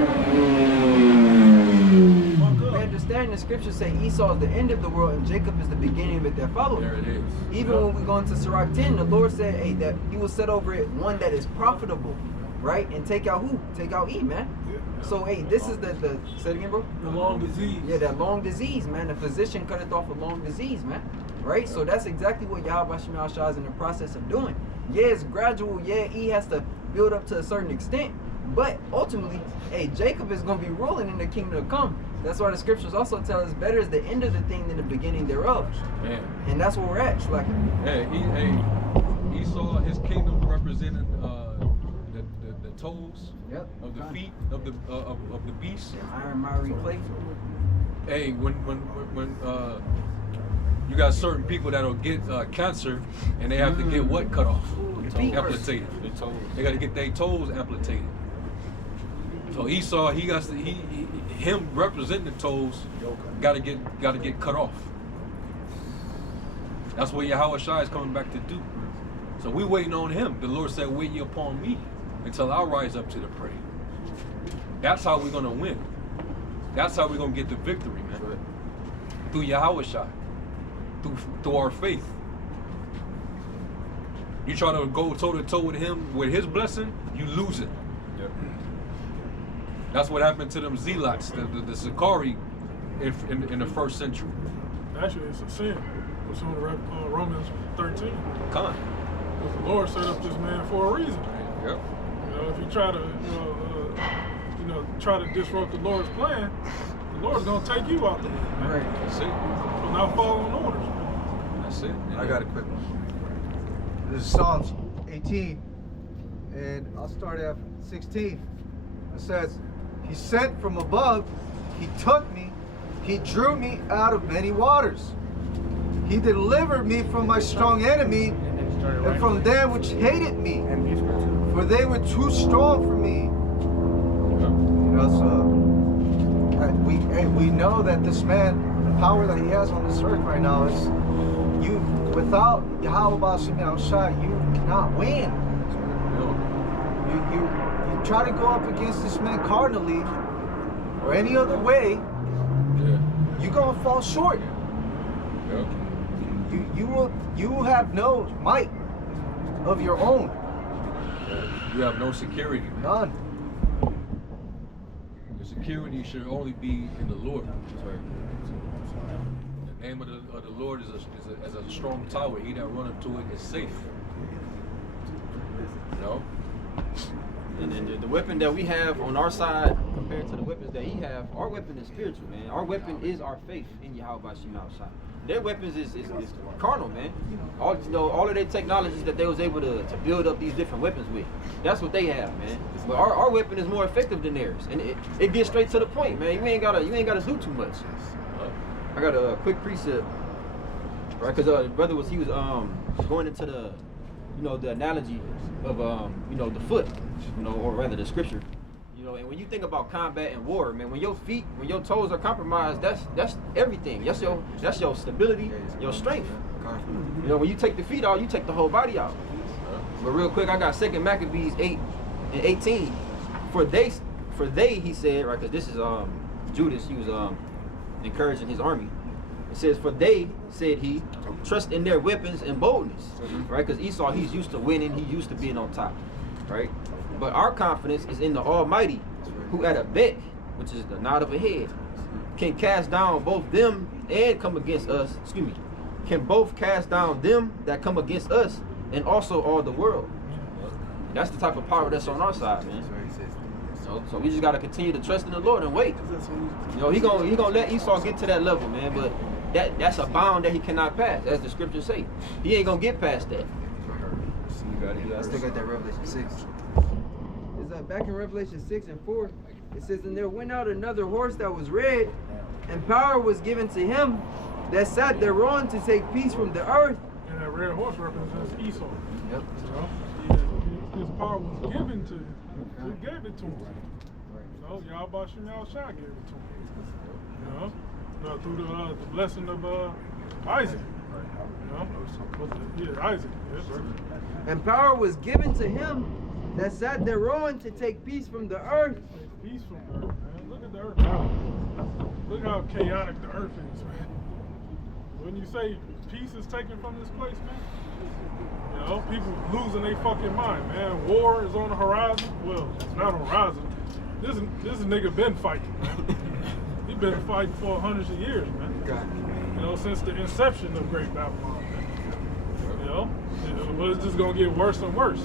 the scriptures say Esau is the end of the world and Jacob is the beginning of it that followed. There it is. Even when we go into Sirach 10, the Lord said, hey, that he will set over it one that is profitable, right? And take out who? Take out E, man. So, hey, this is the say it again, bro? The long disease. Yeah, that long disease, man. The physician cutteth off a long disease, man. Right? So that's exactly what Yahweh Shemel Shai is in the process of doing. Yeah, it's gradual. Yeah, E has to build up to a certain extent. But ultimately, hey, Jacob is going to be ruling in the kingdom to come. That's why the scriptures also tell us better is the end of the thing than the beginning thereof. Man. And that's where we're at. Like, Esau, his kingdom represented the toes of the feet of the beast. Iron miry clay. Hey, when you got certain people that'll get cancer and they have to get what cut off? Amputated. They got to get their toes amputated. So Esau, him representing the toes, got to get cut off. That's what Yahweh Shai is coming back to do. So we waiting on him. The Lord said, "Wait ye upon me until I rise up to the prey." That's how we're gonna win. That's how we're gonna get the victory, man. Right. Through Yahweh Shai, through our faith. You try to go toe to toe with him with his blessing, you lose it. Yep. That's what happened to them zealots, the Sakari, in the first century. Actually, it's a sin. It's on Romans 13. Con. Because the Lord set up this man for a reason. Yep. You know, if you try to, try to disrupt the Lord's plan, the Lord's gonna take you out there. Right. That's it. So now following orders. That's it. Yeah. I got a quick one. This is Psalms 18, and I'll start at 16. It says, "He sent from above, he took me, he drew me out of many waters. He delivered me from my strong enemy and from them which hated me, for they were too strong for me." You know, so we know that this man, the power that he has on this earth right now is without Yahweh Shem Shah, you cannot win. You try to go up against this man carnally or any other way, you're gonna fall short. You will have no might of your own. You have no security. None. Your security should only be in the Lord. The name of the Lord is a strong tower. He that runneth to it is safe. You know? And then the weapon that we have on our side compared to the weapons that he have, our weapon is spiritual, man. Our weapon is our faith in Yahweh Shema Shah. Their weapons is carnal, man. All of their technologies that they was able to build up these different weapons with. That's what they have, man. But our weapon is more effective than theirs, and it gets straight to the point, man. You ain't gotta do too much. I got a quick precept, right? Because the brother was going into the the analogy of the foot, or rather the scripture. And when you think about combat and war, man, when your toes are compromised, that's everything. That's your stability, your strength. When you take the feet out, you take the whole body out. But real quick, I got 2 Maccabees 8:18. For they, he said, right, because this is Judas, he was encouraging his army. It says, for they, said he, trust in their weapons and boldness, right? Because Esau, he's used to winning, he's used to being on top, right? But our confidence is in the Almighty, who at a bet, which is the nod of a head, can cast down both them and come against us, can both cast down them that come against us and also all the world. And that's the type of power that's on our side, man. So we just got to continue to trust in the Lord and wait. He gonna let Esau get to that level, man, but that's a bound that he cannot pass, as the scriptures say. He ain't gonna get past that. I still got that Revelation 6. It's back in Revelation 6:4. It says, and there went out another horse that was red, and power was given to him that sat thereon to take peace from the earth. And that red horse represents Esau. Yep. His power was given to him. Who gave it to him? Yahweh Shem Shah gave it to him. Through the blessing of Isaac. Isaac. Yes. And power was given to him that sat thereon to take peace from the earth. Peace from the earth, man. Look at the earth now. Look how chaotic the earth is, man. When you say peace is taken from this place, man, people losing their fucking mind, man. War is on the horizon. Well, it's not on the horizon. This nigga been fighting, man. He been fighting for hundreds of years, man. Since the inception of Great Babylon, man. But it's just gonna get worse and worse.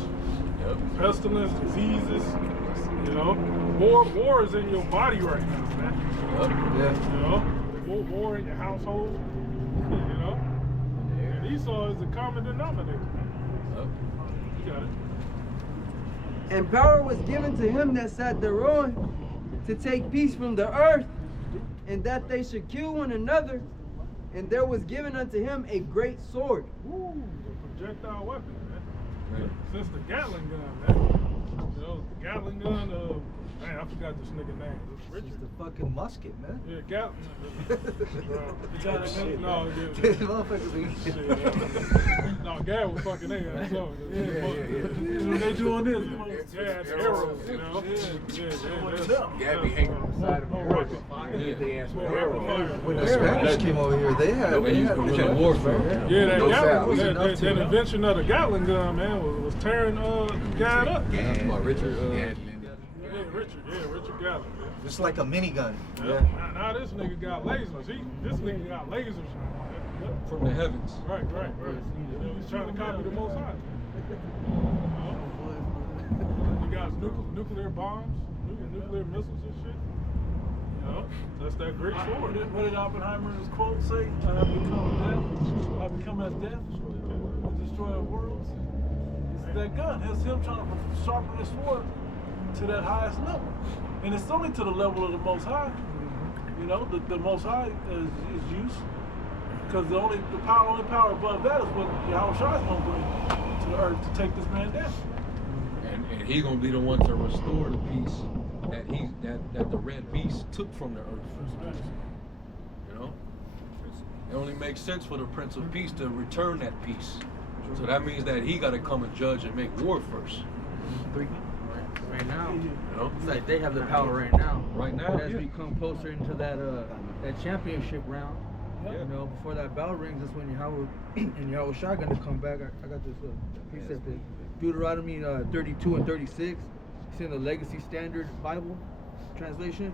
Pestilence, diseases, war is in your body right now, man. War in your household, And Esau is the common denominator, man. You got it. And power was given to him that sat thereon to take peace from the earth, and that they should kill one another. And there was given unto him a great sword. Woo, the projectile weapon, man. Since the Gatling gun, man. The Gatling gun, man, I forgot this nigga name. Richard. It's the fucking musket, man. Yeah, Gatling. No, Gad was fucking in. They doing this. Yeah, the arrows, Gad be hanging on the side of the road. When the Spanish came over here, they had warfare. Yeah, that invention of the Gatling gun, man, was tearing Gad up. Richard Gatling. Just like a minigun. Yeah. Now this nigga got lasers. This nigga got lasers from the heavens. Right. He's trying to copy the Most High. He got nuclear bombs, nuclear missiles and shit. That's that great sword. What did Oppenheimer in his quote say? I become as death, the destroyer of worlds. It's that gun. It's him trying to sharpen his sword to that highest level. And it's only to the level of the Most High. The Most High is use. Because the only power above that is what Yahweh Shai is going to bring to the earth to take this man down. And he going to be the one to restore the peace that the red beast took from the earth. It only makes sense for the Prince of Peace to return that peace. So that means that he got to come and judge and make war first. Right now, You know? it's like they have the power right now. Right now, as we come closer into that championship round, Yeah. you know, before that bell rings, that's when Yahweh and Yahweh Shai gonna come back. I got this precept in Deuteronomy 32 and 36. It's in the Legacy Standard Bible translation.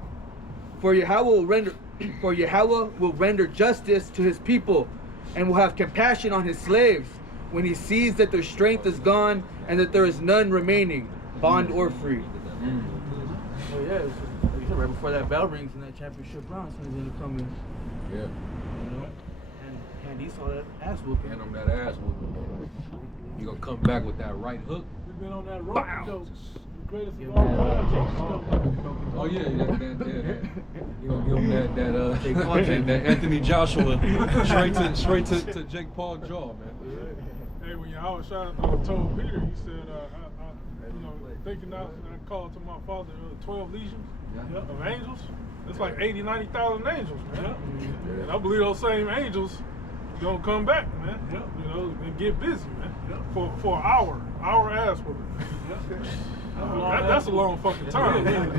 For Yahweh will render justice to his people, and will have compassion on his slaves when he sees that their strength is gone and that there is none remaining, bond or free. Oh yeah, it's just, like you said, right before that bell rings in that championship round, so he's gonna come in, Yeah. you know, and he saw that ass whooping. Hand him that ass whooping. You gonna come back with that right hook? We've been on that rope. Bow. Greatest of all time. Oh yeah, yeah. You gonna give him that Anthony Joshua straight to Jake Paul jaw, man. Hey, when Yahweh Shai told Peter, he said, thinking out, I called to my father 12 legions of angels. It's like 80, 90,000 angels, man. And I believe those same angels gonna come back, man. You know, and get busy, man. For an hour ass whooping. That's a long fucking time, man.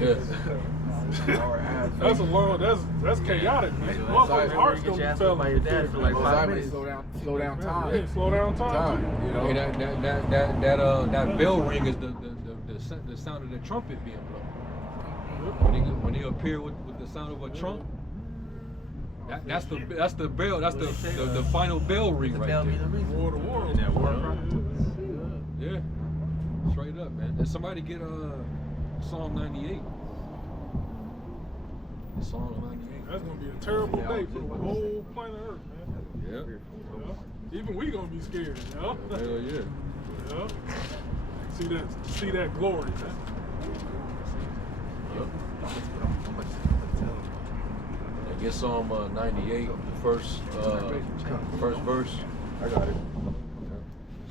That's a long. That's chaotic, man. Motherfuckers' hearts gonna be felt by your dad for like 5 minutes. Slow down time. Yeah, slow down time. You know? Hey, that bell ring is the sound of the trumpet being blown. When he appear with the sound of a trump, that's the bell. That's the final bell ring right there. War to war. Yeah, straight up, man. And somebody get Psalm 98. Psalm 98. That's gonna be a terrible day for the whole planet Earth, man. Yeah. Even we gonna be scared, you know? Hell yeah. Yeah. See that glory, man. Yep. And get Psalm 98, the first verse. I got it.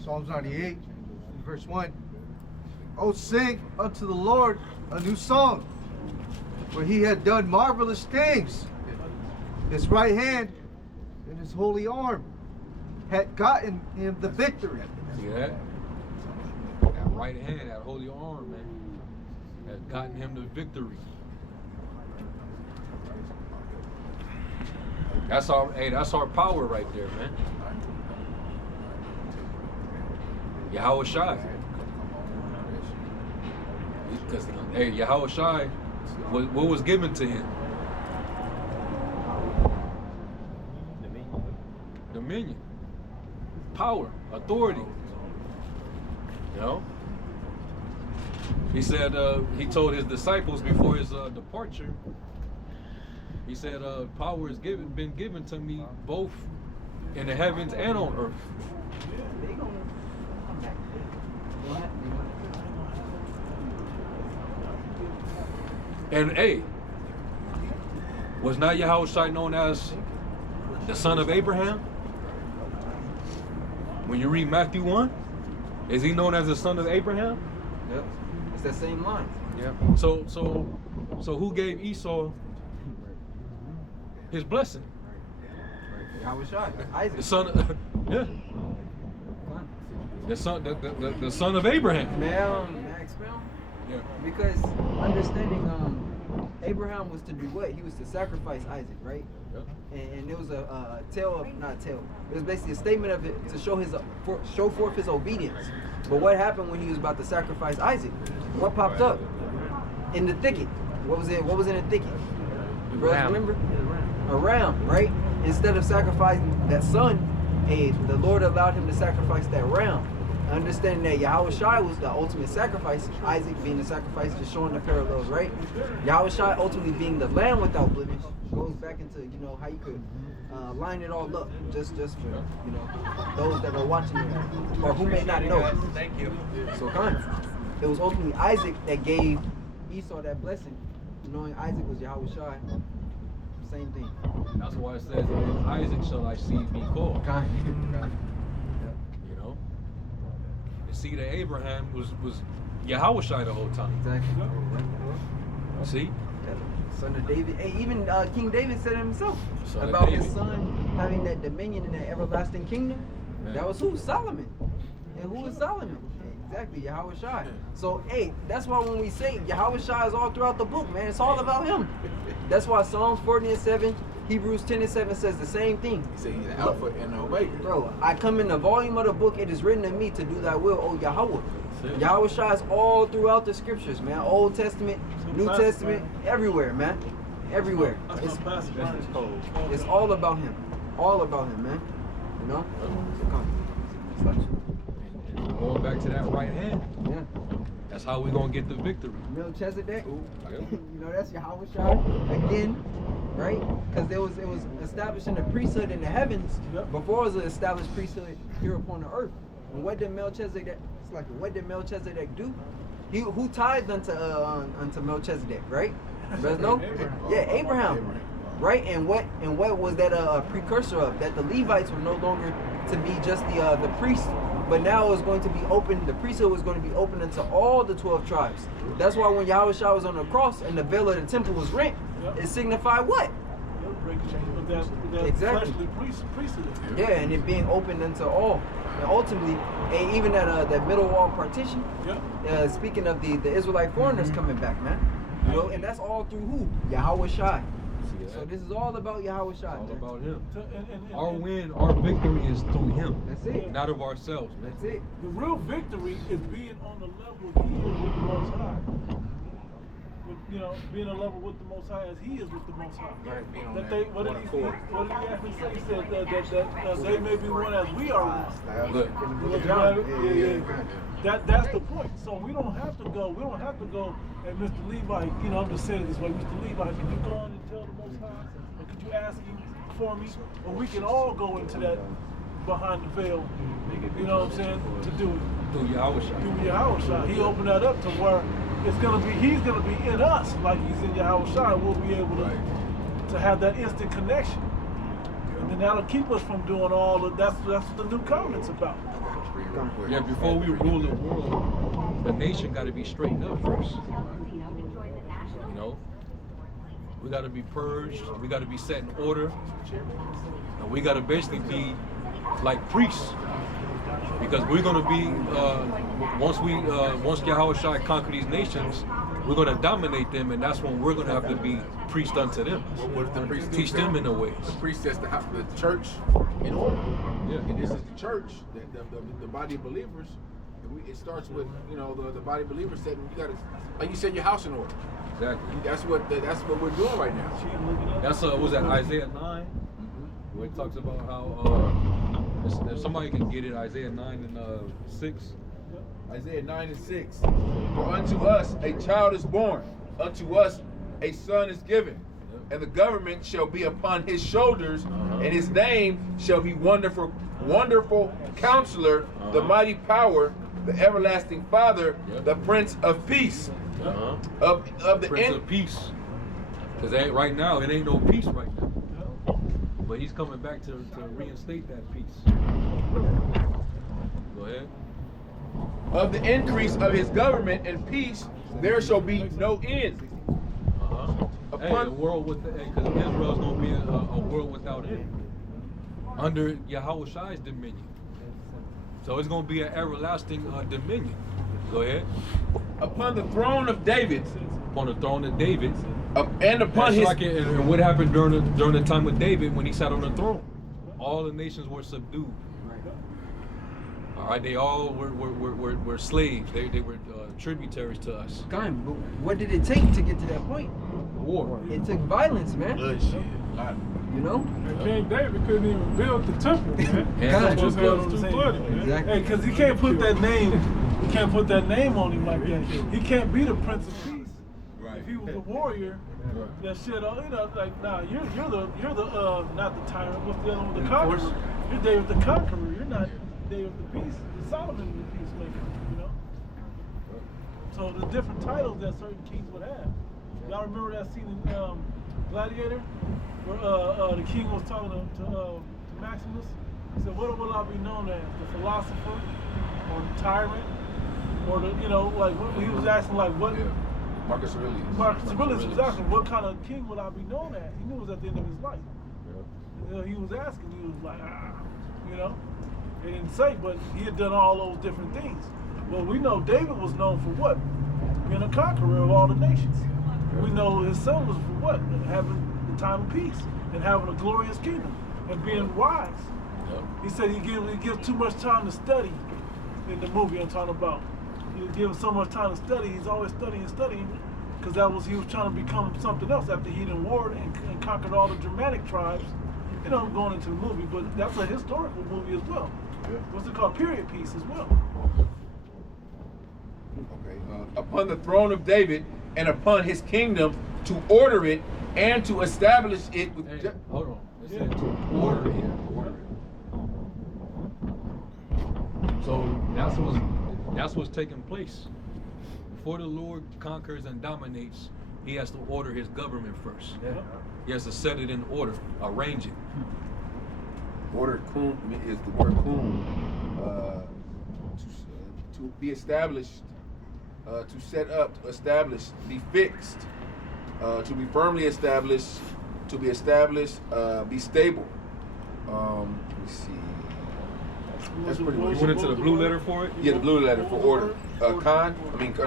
Psalms 98, verse 1. Oh, sing unto the Lord a new song, for he had done marvelous things. His right hand and his holy arm had gotten him the victory. See that? That right hand, that holy arm, man, has gotten him the victory. That's our power right there, man. Yahweh Shai. Because Yahweh Shai, what was given to him? Dominion. Power, authority. You know? He said, he told his disciples before his departure, he said, power has been given to me both in the heavens and on earth. And hey, was not Yahweh Shai known as the son of Abraham? When you read Matthew 1, is he known as the son of Abraham? Yep. It's that same line. Yeah. So who gave Esau his blessing? Yahweh Shai, Isaac. The son of, yeah. The son of Abraham. May I expound? Yeah. Because understanding Abraham was to do what? He was to sacrifice Isaac, right? Yeah. And there was a not a tale. It was basically a statement of it to show forth his obedience. But what happened when he was about to sacrifice Isaac? What popped up in the thicket? What was it? What was in the thicket? You brothers remember? A ram, right? Instead of sacrificing that son, the Lord allowed him to sacrifice that ram. Understanding that Yahweh Shai was the ultimate sacrifice, Isaac being the sacrifice, just showing the parallels, right? Yahweh Shai ultimately being the lamb without blemish goes back into, you know, how you could line it all up, just for, you know, those that are watching it, or who may not know. Thank you. So it was ultimately Isaac that gave Esau that blessing, knowing Isaac was Yahweh Shai. Same thing. That's why it says, in Isaac shall thy seed be called. You know? The seed of Abraham was Yahweh Shai the whole time. Exactly. See? Son of David. Hey, even King David said it himself Son about of his David. son having that dominion in that everlasting kingdom. Man. That was who? Solomon. And who is Solomon? Exactly, Yahweh Shai. So, hey, that's why when we say Yahweh Shai is all throughout the book, man, it's all about him. That's why Psalms 40:7, Hebrews 10:7 says the same thing. He said he's the Alpha and the Omega. Bro, I come in the volume of the book, it is written of me to do thy will, O Yahweh. Yahweh Shai is all throughout the scriptures, man. Old Testament, New Testament, everywhere, man. Everywhere. It's all about him. All about him, man. You know? So come. Going back to that right hand. Yeah. That's how we gonna get the victory. Melchizedek. Yeah. You know, that's Yahweh Shai again, right? Because it was establishing the priesthood in the heavens before it was an established priesthood here upon the earth. And what did Melchizedek? It's like, what did Melchizedek do? He who tithed unto Melchizedek, right? You guys know? Yeah, Abraham. Right? And what was that a precursor of? That the Levites were no longer to be just the priests, but now it was going to be open. The priesthood was going to be open unto all the 12 tribes. That's why when Yahweh Shai was on the cross and the veil of the temple was rent, it signified what? Exactly. Yeah, and it being open unto all. And ultimately, and even that middle wall partition, speaking of the Israelite foreigners coming back, man. You know, and that's all through who? Yahweh Shai. So this is all about Yahweh Shai. All about him. Our win, our victory is through him. That's it. Not of ourselves, man. That's it. The real victory is being on the level he is with the Most High. You know, being a level with the Most High as he is with the Most High. Right, being on That that they, what did he actually say? He said that they may be one as we are one. Look. That's the point. So we don't have to go, and Mr. Levi, you know, I'm just saying it this way, Mr. Levi, could you go on and tell the Most High, or could you ask him for me? Or we can all go into that behind the veil, you know what I'm saying, to do it. Through Yahweh Shai. Through Yahweh Shai. He opened that up to where he's gonna be in us like he's in Yahweh Shai. We'll be able to have that instant connection. And then that'll keep us from doing all of that's what the new covenant's about. Yeah, before we rule the world, the nation got to be straightened up first. You know, we got to be purged. We got to be set in order, and we got to basically be like priests, because we're gonna be once Yahweh Shai conquer these nations, we're gonna dominate them, and that's when we're gonna have to be priests unto them. What if the priest teach them in the ways? The priest sets the church in order. Yeah. And this is the church, the body of believers. It starts with, you know, the body of believers said you gotta, like you said, your house in order. Exactly. That's what we're doing right now. That's was that Isaiah 9, where it talks about how if somebody can get it, Isaiah 9 and 6. Isaiah 9 and 6. For unto us a child is born, unto us a son is given, and the government shall be upon his shoulders, and his name shall be Wonderful Counselor, the Mighty Power, the Everlasting Father, the Prince of Peace. Of the Prince of Peace. Because right now, it ain't no peace right now. But he's coming back to reinstate that peace. Go ahead. Of the increase of his government and peace, there shall be no end. Hey, a world with because Israel's gonna be a world without end under Yahweh Shai's dominion. So it's gonna be an everlasting dominion. Go ahead. Upon the throne of David. Upon the throne of David. And upon his. And what happened during the time of David when he sat on the throne? All the nations were subdued. All right, they all were slaves. They were tributaries to us. God, but what did it take to get to that point? War. It took violence, man. You know? And King David couldn't even build the temple, man. God, Just was too bloody, man. Exactly. Hey, because he can't put that name. You can't put that name on him like that. He can't be the Prince of Peace. Right. If he was a warrior, that shit, you know, like, nah, you're the not the tyrant. What's the other one? The conqueror. You're David the conqueror. You're not David the peace. Solomon the peacemaker. You know. So the different titles that certain kings would have. Y'all remember that scene in Gladiator, where the king was talking to Maximus? He said, "What will I be known as? The philosopher, or the tyrant, or the, you know, like what, he was asking, like what Marcus Aurelius. Marcus Aurelius, exactly. What kind of king would I be known as? He knew it was at the end of his life. You know, he was asking, he was like, you know. He didn't say, but he had done all those different things. Well, we know David was known for what? Being a conqueror of all the nations. We know his son was for what? Having the time of peace and having a glorious kingdom and being wise. He said he gives too much time to study in the movie I'm talking about. He gives so much time to study, he's always studying, because he was trying to become something else after he done warred and conquered all the Germanic tribes. You know, going into the movie, but that's a historical movie as well. What's it called? Period piece as well. Okay. Upon the throne of David and upon his kingdom to order it and to establish it with. Hey, hold on. It said to order it. So that's what's taking place. Before the Lord conquers and dominates, he has to order his government first. He has to set it in order, arrange it. Order kum is the word kum, to be established, to set up, to establish, be fixed, to be firmly established, to be established, be stable. Let me see. That's pretty much. You went into the blue letter for it? Yeah, the blue letter for order. Kum. We go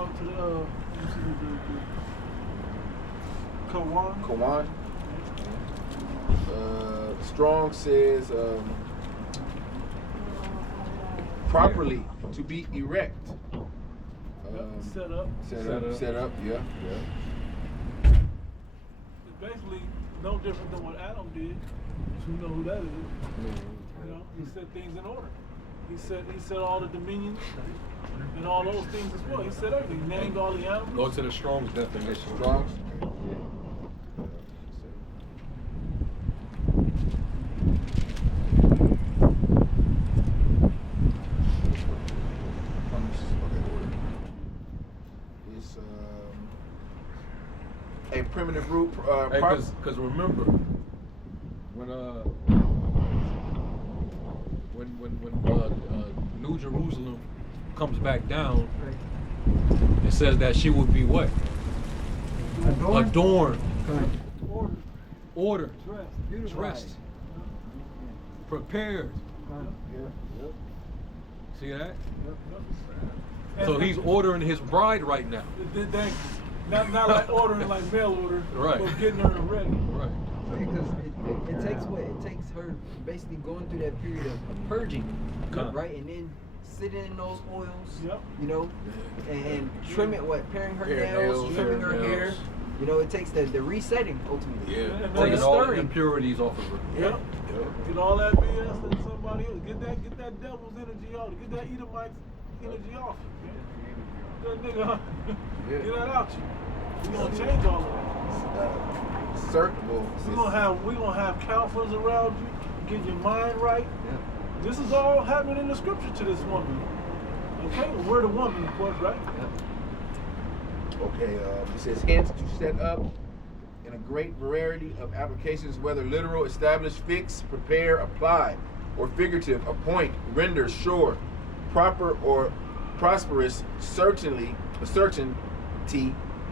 up to the Kawan. Strong says properly, to be erect. Set up. Set up, yeah. It's basically no different than what Adam did. You know who that is. You know, he set things in order. He set all the dominions and all those things as well. He said everything. He named all the animals. Go to the Strong's definition. Strong's? It's a primitive root. Because remember, when New Jerusalem comes back down, it says that she will be what? Adorned. Ordered. Dressed. Prepared. See that? So he's ordering his bride right now. Not like ordering like mail order, but getting her ready. Right. Because it takes her basically going through that period of purging, right, and then sitting in those oils, you know, and trimming pairing her nails, trimming her hair. You know, it takes the resetting ultimately. Yeah, taking all the impurities off of her. Get all that BS and somebody else. Get that devil's energy off. Get that Edomite's energy off. That nigga, get that out you. We're gonna change all of that. We're gonna have counselors around you, get your mind right. This is all happening in the scripture to this woman. Okay, we're the woman, of course, right? Okay, it says hence to set up in a great variety of applications, whether literal, establish, fix, prepare, apply, or figurative, appoint, render, sure, proper or prosperous, certainty,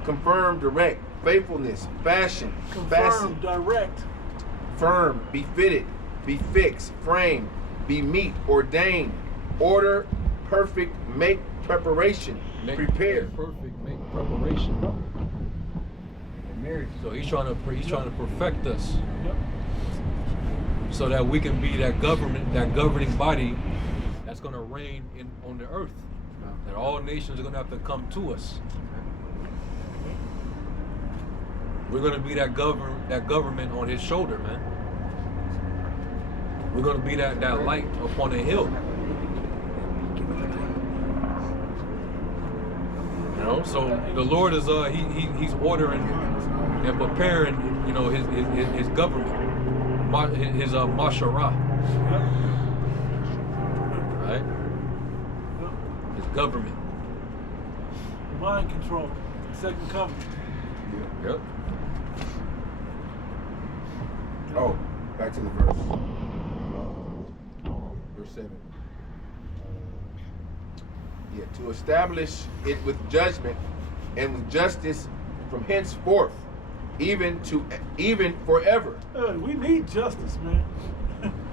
confirm, direct, faithfulness, fashion, confirm, direct, firm, be fitted, be fixed, frame, be meet, ordain, order, perfect, make preparation, prepare. Perfect, make preparation. So he's trying to perfect us, so that we can be that governing body that's going to reign on the earth. That all nations are going to have to come to us. We're going to be that government on his shoulder, man. We're going to be that light upon a hill. You know, so the Lord is he's ordering and preparing, you know, his government, his masharah, right? His government. Mind control, second coming. Yep. Oh, back to the verse. Verse 7. Yeah, to establish it with judgment and with justice from henceforth, even forever. We need justice, man.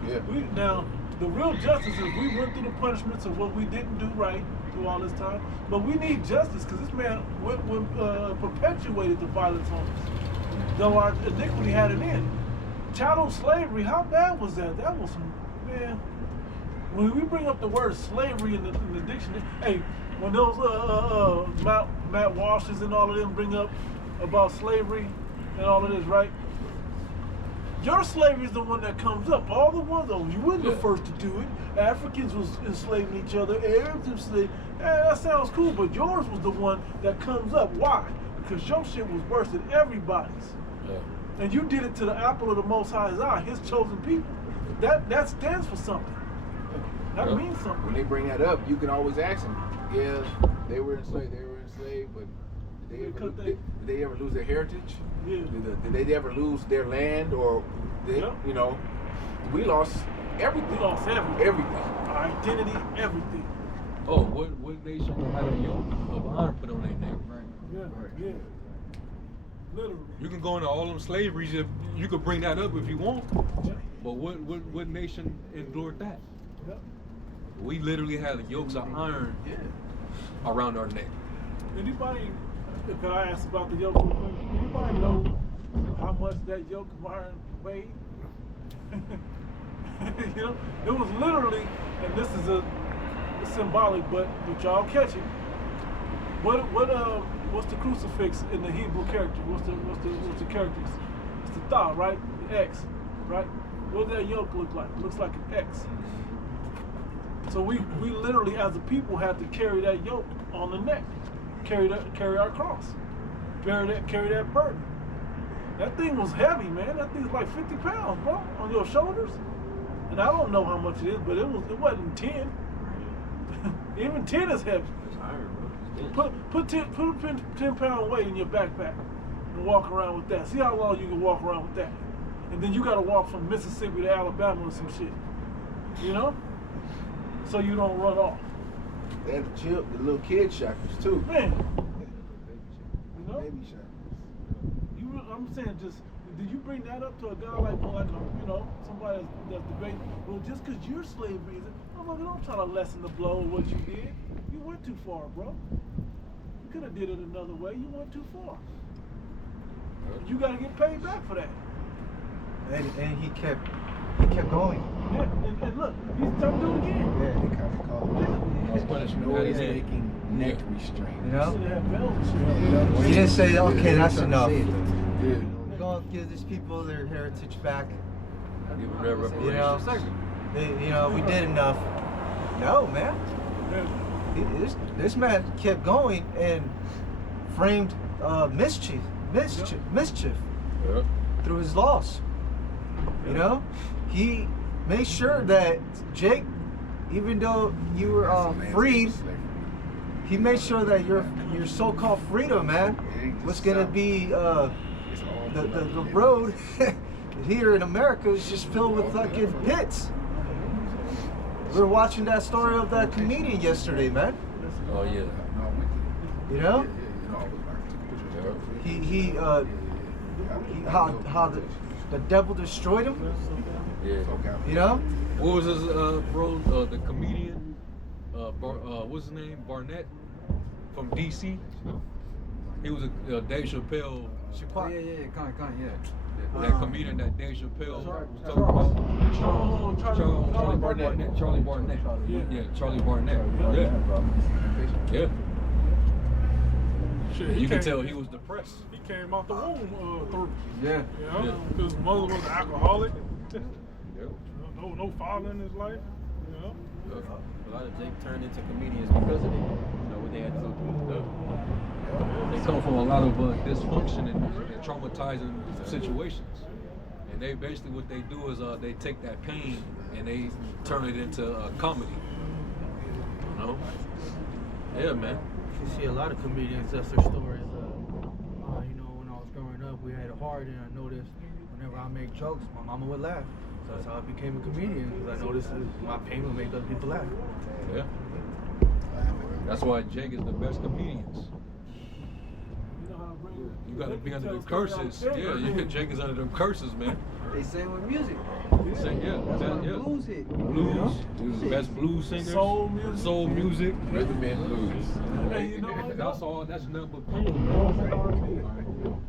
Yeah. Now, the real justice is we went through the punishments of what we didn't do right through all this time, but we need justice because this man perpetuated the violence on us. Though our iniquity had an end. Chattel slavery, how bad was that? That was some, man. When we bring up the word slavery in the dictionary, hey, when those Matt Walshes and all of them bring up about slavery and all of this, right? Your slavery is the one that comes up. All the ones, though, you weren't the first to do it. Africans was enslaving each other. Arabs enslaved. That sounds cool, but yours was the one that comes up. Why? Because your shit was worse than everybody's. Yeah. And you did it to the apple of the Most High's eye, His chosen people. That stands for something. That means something. When they bring that up, you can always ask them. Yeah, they were enslaved, but did they ever lose their heritage? Yeah. Did they ever lose their land, or you know, we lost everything. We lost everything. Everything. Our identity, everything. Oh, what nation had a yoke of iron put on their neck? Yeah. Literally. You can go into all them slaveries if you could bring that up if you want. But what nation endured that? Yep. We literally had yokes of iron around our neck. Anybody, could I ask about the yoke real quick? Anybody know how much that yoke of iron weighed? You know, it was literally, and this is a symbolic, but y'all catch it. What's the crucifix in the Hebrew character? What's the characters? It's the tha, right? The X, right? What does that yoke look like? It looks like an X. So we literally, as a people, had to carry that yoke on the neck, carry our cross, carry that burden. That thing was heavy, man. That thing's like 50 pounds, bro, on your shoulders. And I don't know how much it is, but it wasn't 10. Even 10 is heavy. Put 10 pound weight in your backpack and walk around with that. See how long you can walk around with that. And then you got to walk from Mississippi to Alabama or some shit. You know? So you don't run off. They had the little kid shackles too. Man. You know? Baby shackles. I'm saying, just did you bring that up to a guy like you know, somebody that's debating? Well, just because you're slave reason, I'm like, don't try to lessen the blow of what you did. You went too far, bro. You could have did it another way. You went too far. You got to get paid back for that. And he kept going. Yeah, and look, he's trying to do it again. Yeah, they kind of called it. Noise making neck restraint. You know? Yeah. He didn't say, okay, that's enough. Yeah. We're going to give these people their heritage back. Give them their You know, we did enough. No, man. This man kept going and framed mischief through his loss. You know, he made sure that Jake, even though you were freed, he made sure that your so-called freedom, man, was gonna be the road here in America is just filled with fucking pits. We were watching that story of that comedian yesterday, man. Oh yeah. You know? How the devil destroyed him. Yeah. You know? What was his bro? The comedian. What's his name? Barnett from DC. He was a Dave Chappelle. That comedian that Dave Chappelle was talking about. Charlie Barnett. Charlie Barnett. Yeah, Charlie Barnett. Yeah. Shit, You can tell he was depressed. He came out the womb through. Yeah. You know, because his mother was an alcoholic. Yep. No father in his life. You know. A lot of Jake turned into comedians because of it. You know what they had to go through. They come from a lot of dysfunction and traumatizing situations. And they basically, what they do is they take that pain and they turn it into comedy. You know? Yeah, man. You see a lot of comedians, that's their stories. You know, when I was growing up, we had it hard, and I noticed whenever I make jokes, my mama would laugh. So that's how I became a comedian, because I noticed that my pain would make other people laugh. Yeah. That's why Jake is the best comedians. You know how to bring it. You gotta be under the Tell us curses. how to Yeah, say it. Jake is under them curses, man. They sing with music. Sing, yeah, That's yeah, why the yeah. blues hit. Blues, he's the best blues singer. Soul music. Soul music. Rhythm and blues. Hey, you know what? That's all. That's number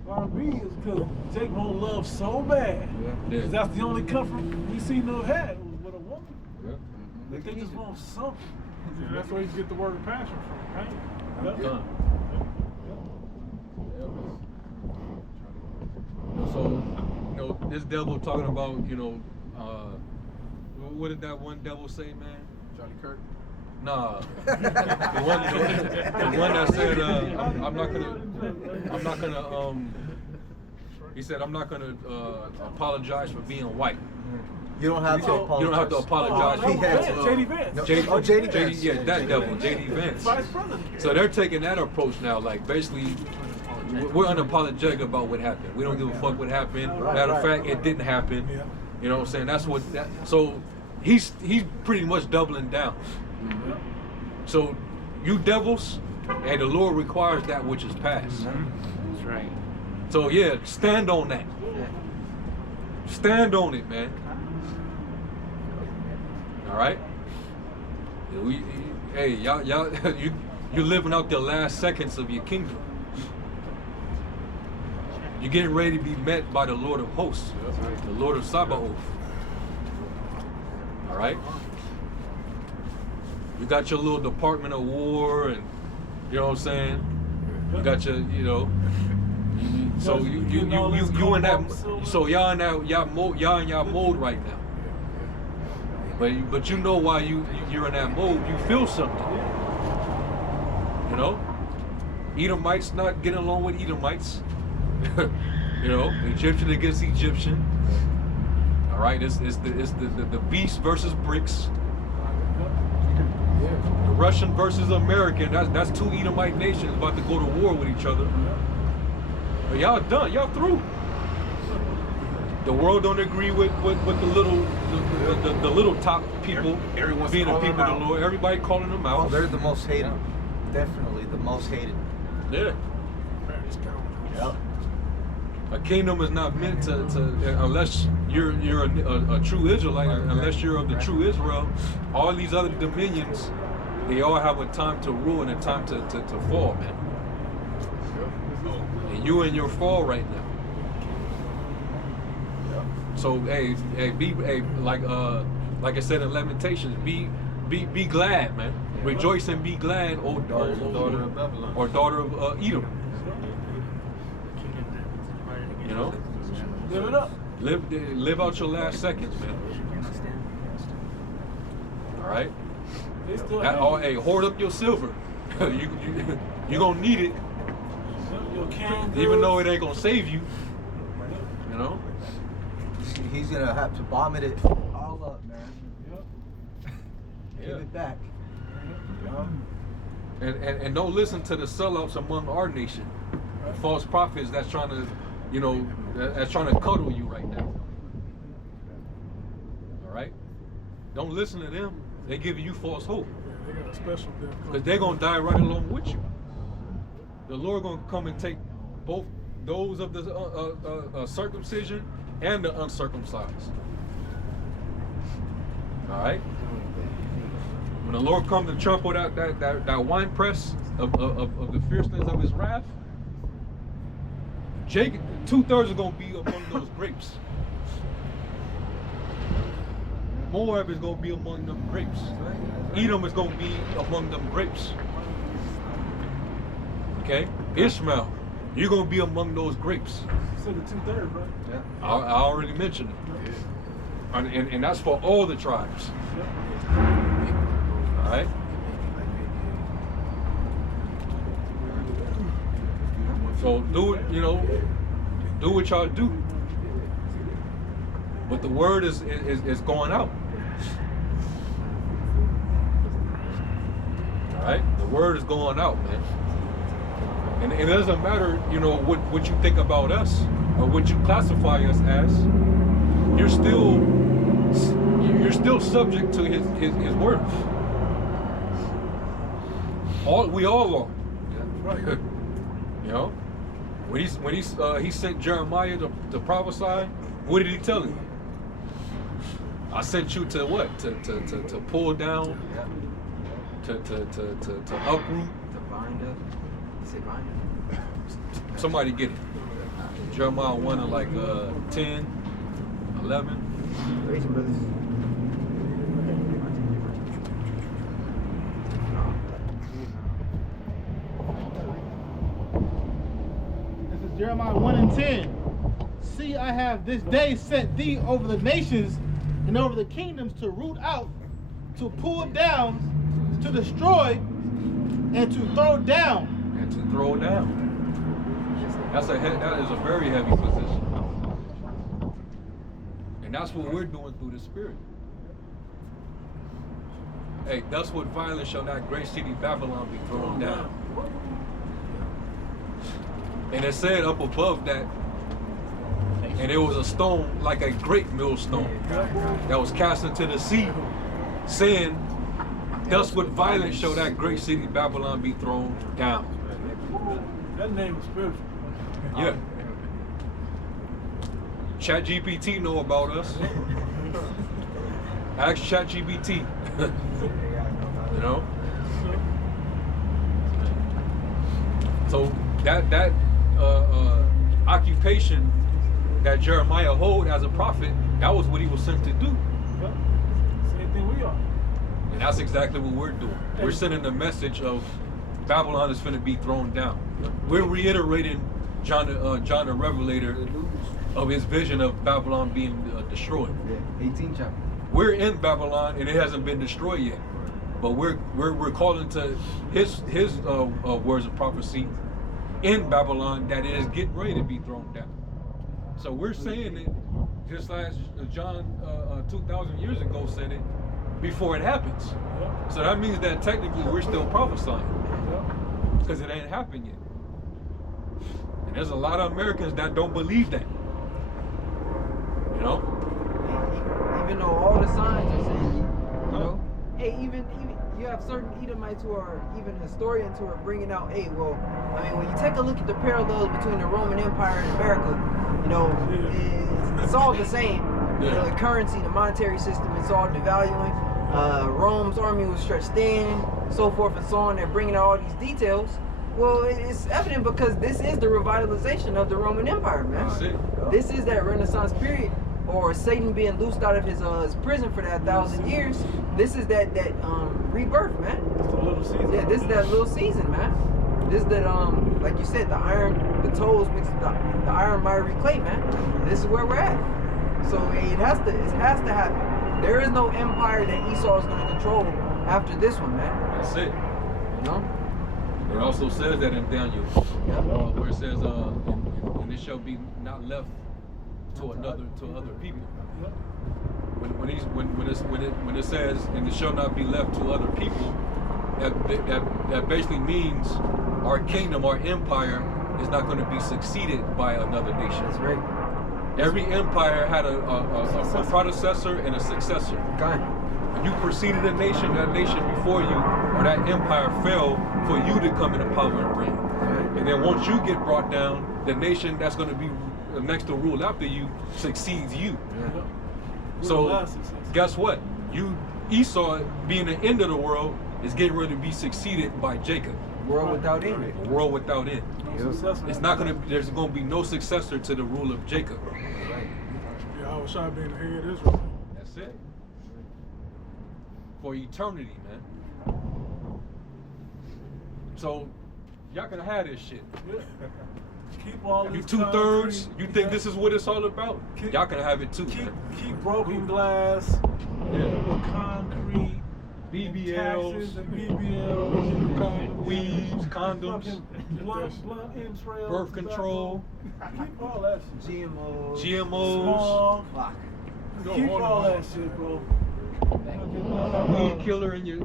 R&B is because Jake won't love so bad. Yeah. Cause that's the only comfort we see no had was with a woman. Yeah. But they just want something. Yeah, that's where you get the word passion from, pain. Yep. Done. So, you know, this devil talking about, you know, what did that one devil say, man? Charlie Kirk. Nah, the one that said, I'm not gonna, he said, I'm not gonna apologize for being white. You don't have to apologize. You don't have to apologize. Oh, He had to. JD Vance. JD Vance. Yeah, that devil, JD Vance. Vice president. So they're taking that approach now, like basically, we're unapologetic about what happened. We don't give a fuck what happened. Matter of fact, it didn't happen. You know what I'm saying? That's what that. So he's pretty much doubling down. So you devils, and the Lord requires that which is past. That's right. So yeah, stand on that. Stand on it, man. All right. Hey, y'all, you living out the last seconds of your kingdom. You're getting ready to be met by the Lord of Hosts, the Lord of Sabaoth. All right. You got your little Department of War, and you know what I'm saying. You got your, you know. So you in that. So y'all in that y'all mode right now. But you know why you're in that mode. You feel something. You know. Edomites not getting along with Edomites. You know, Egyptian against Egyptian. All right, it's the beast versus bricks. The Russian versus American. That's two Edomite nations about to go to war with each other. But y'all done. Y'all through. The world don't agree with the little top people Everyone's being the calling people them of the out. Lord. Everybody calling them out. Oh, they're the most hated. Definitely the most hated. Yeah. Yep. A kingdom is not meant to unless you're a true Israelite, unless you're of the true Israel. All these other dominions, they all have a time to rule and a time to fall, man. And you in your fall right now. So like I said in Lamentations, be glad, man. Rejoice and be glad, O daughter of Babylon, or daughter of Edom. You know, Live it up. live out your last seconds, man. All right. They still Hey, hoard up your silver. you gonna need it, your canned even though it goods. ain't gonna save you. You know. He's gonna have to vomit it all up, man. Give Yeah. it back. And don't listen to the sellouts among our nation, false prophets that's trying to, you know, that's trying to cuddle you right now. All right. Don't listen to them. They giving you false hope. They got a special deal. Because they're going to die right along with you. The Lord going to come and take both those of the circumcision and the uncircumcised. All right? When the Lord comes to trample that wine press of the fierceness of his wrath, Jacob, 2/3 are going to be among those grapes. Moab is going to be among them grapes. Edom is going to be among them grapes. Okay? Ishmael, you're going to be among those grapes. You said the 2/3, right? Yeah. I already mentioned it. And that's for all the tribes. All right? So do it, you know, do what y'all do. But the word is going out. All right? The word is going out, man. And it doesn't matter, you know, what you think about us or what you classify us as. You're still subject to his word. We all are. Right. You know, when he sent Jeremiah to prophesy, what did he tell him? I sent you to what? To pull down, to uproot. To bind up. Say bind up. Somebody get it. Jeremiah 1 and like 10, 11. Praise him, brothers. This is Jeremiah 1 and 10. See, I have this day set thee over the nations and over the kingdoms to root out, to pull down, to destroy, and to throw down. And to throw down. That is a very heavy position. And that's what we're doing through the Spirit. Hey, that's what violence shall that great city Babylon be thrown down. And it said up above that, and it was a stone like a great millstone that was cast into the sea, saying, thus with violence shall that great city Babylon be thrown down. That name is spiritual. Yeah. ChatGPT know about us. Ask ChatGPT. You know? So that occupation that Jeremiah hold as a prophet, that was what he was sent to do. Yep. Same thing we are. And that's exactly what we're doing. We're sending the message of Babylon is finna be thrown down. We're reiterating John the Revelator of his vision of Babylon being destroyed. Yeah, 18th chapter. We're in Babylon and it hasn't been destroyed yet. But we're calling to his words of prophecy in Babylon that it is getting ready to be thrown down. So we're saying it just like John 2,000 years ago said it before it happens. Yep. So that means that technically we're still prophesying because it ain't happened yet. And there's a lot of Americans that don't believe that. You know? Even though all the signs are saying, you know, hey, even you have certain Edomites who are, even historians who are bringing out, hey, well, I mean, when you take a look at the parallels between the Roman Empire and America, you know, it's all the same. You know, the currency, the monetary system, it's all devaluing. Rome's army was stretched thin, so forth and so on. They're bringing out all these details. Well, it's evident because this is the revitalization of the Roman Empire, man. That's it. This is that Renaissance period, or Satan being loosed out of his prison for that 1,000 years. This is that rebirth, man. It's a little season. Yeah, this is that little season, man. This is that like you said, the iron, the toes mixed with the iron miry clay, man. This is where we're at. So it has to happen. There is no empire that Esau is going to control after this one, man. That's it. You know? It also says that in Daniel, where it says, and it shall be not left to other people. When it says, and it shall not be left to other people, that basically means our kingdom, our empire, is not going to be succeeded by another nation. That's right. Every empire had a predecessor and a successor. Okay. When you preceded a nation, that nation before you, or that empire fell for you to come into power and reign. Right. And then once you get brought down, the nation that's going to be next to rule after you succeeds you. Yeah. So guess what? Esau, being the end of the world, is getting ready to be succeeded by Jacob. World without end. A world without end. Yep. It's not going to. There's going to be no successor to the rule of Jacob. Right. Yeah, I was shy being the head of Israel. That's it. For eternity, man. So y'all can have this shit. Yeah. Keep all You this 2/3. You think yeah. this is what it's all about? Y'all can have it too, man. Keep broken glass, concrete, BBLs, taxes and BBLs, weeds, condoms, fucking blunt entrails, birth control, Keep all that shit. GMOs. Smog. Fuck. Keep all that shit, bro. weed killer in your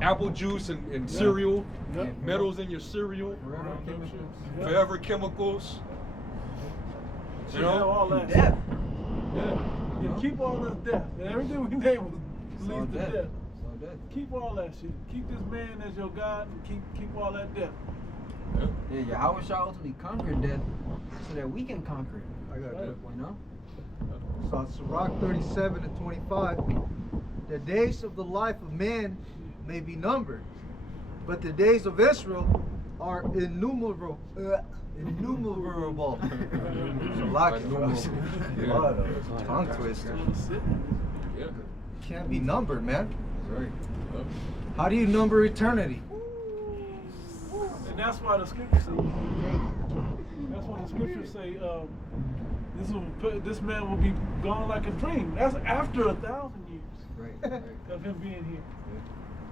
apple juice and cereal, metals in your cereal, forever chemicals. You know, all that Death. shit. Yeah, keep all this death. And everything we named was leads to death. Keep all that shit. Keep this man as your God and keep all that death. Yeah, Yahweh shall ultimately conquer death so that we can conquer it. I got You know? So it's Sirach 37:25. The days of the life of man may be numbered, but the days of Israel are innumerable. Innumerable. Tongue twister. Can't be numbered, man. Right. How do you number eternity? And that's why the scriptures say. That's why the scriptures say this man will be gone like a dream. That's after 1,000 years of him being here.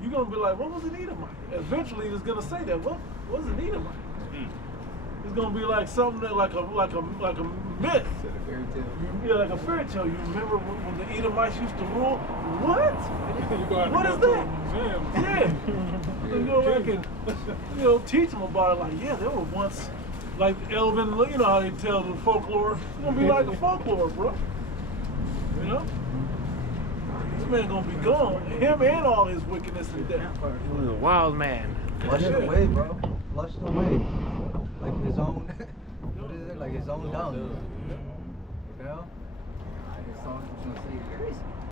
You're gonna be like, what was an Edomite? Eventually, it's gonna say that. What was an Edomite? It's gonna be like something that like a myth. Yeah, like a fairy tale. You remember when the Edomites used to rule? What? What is that? Yeah. You go back and teach them about it. Like, yeah, there were once like Elvin. You know how they tell the folklore. It's gonna be like the folklore, bro. You know. This man gonna be gone. Him and all his wickedness and death. He was a wild man. Flushed away, bro. Flushed away. Like his own, what is it? Like his own dung. You know?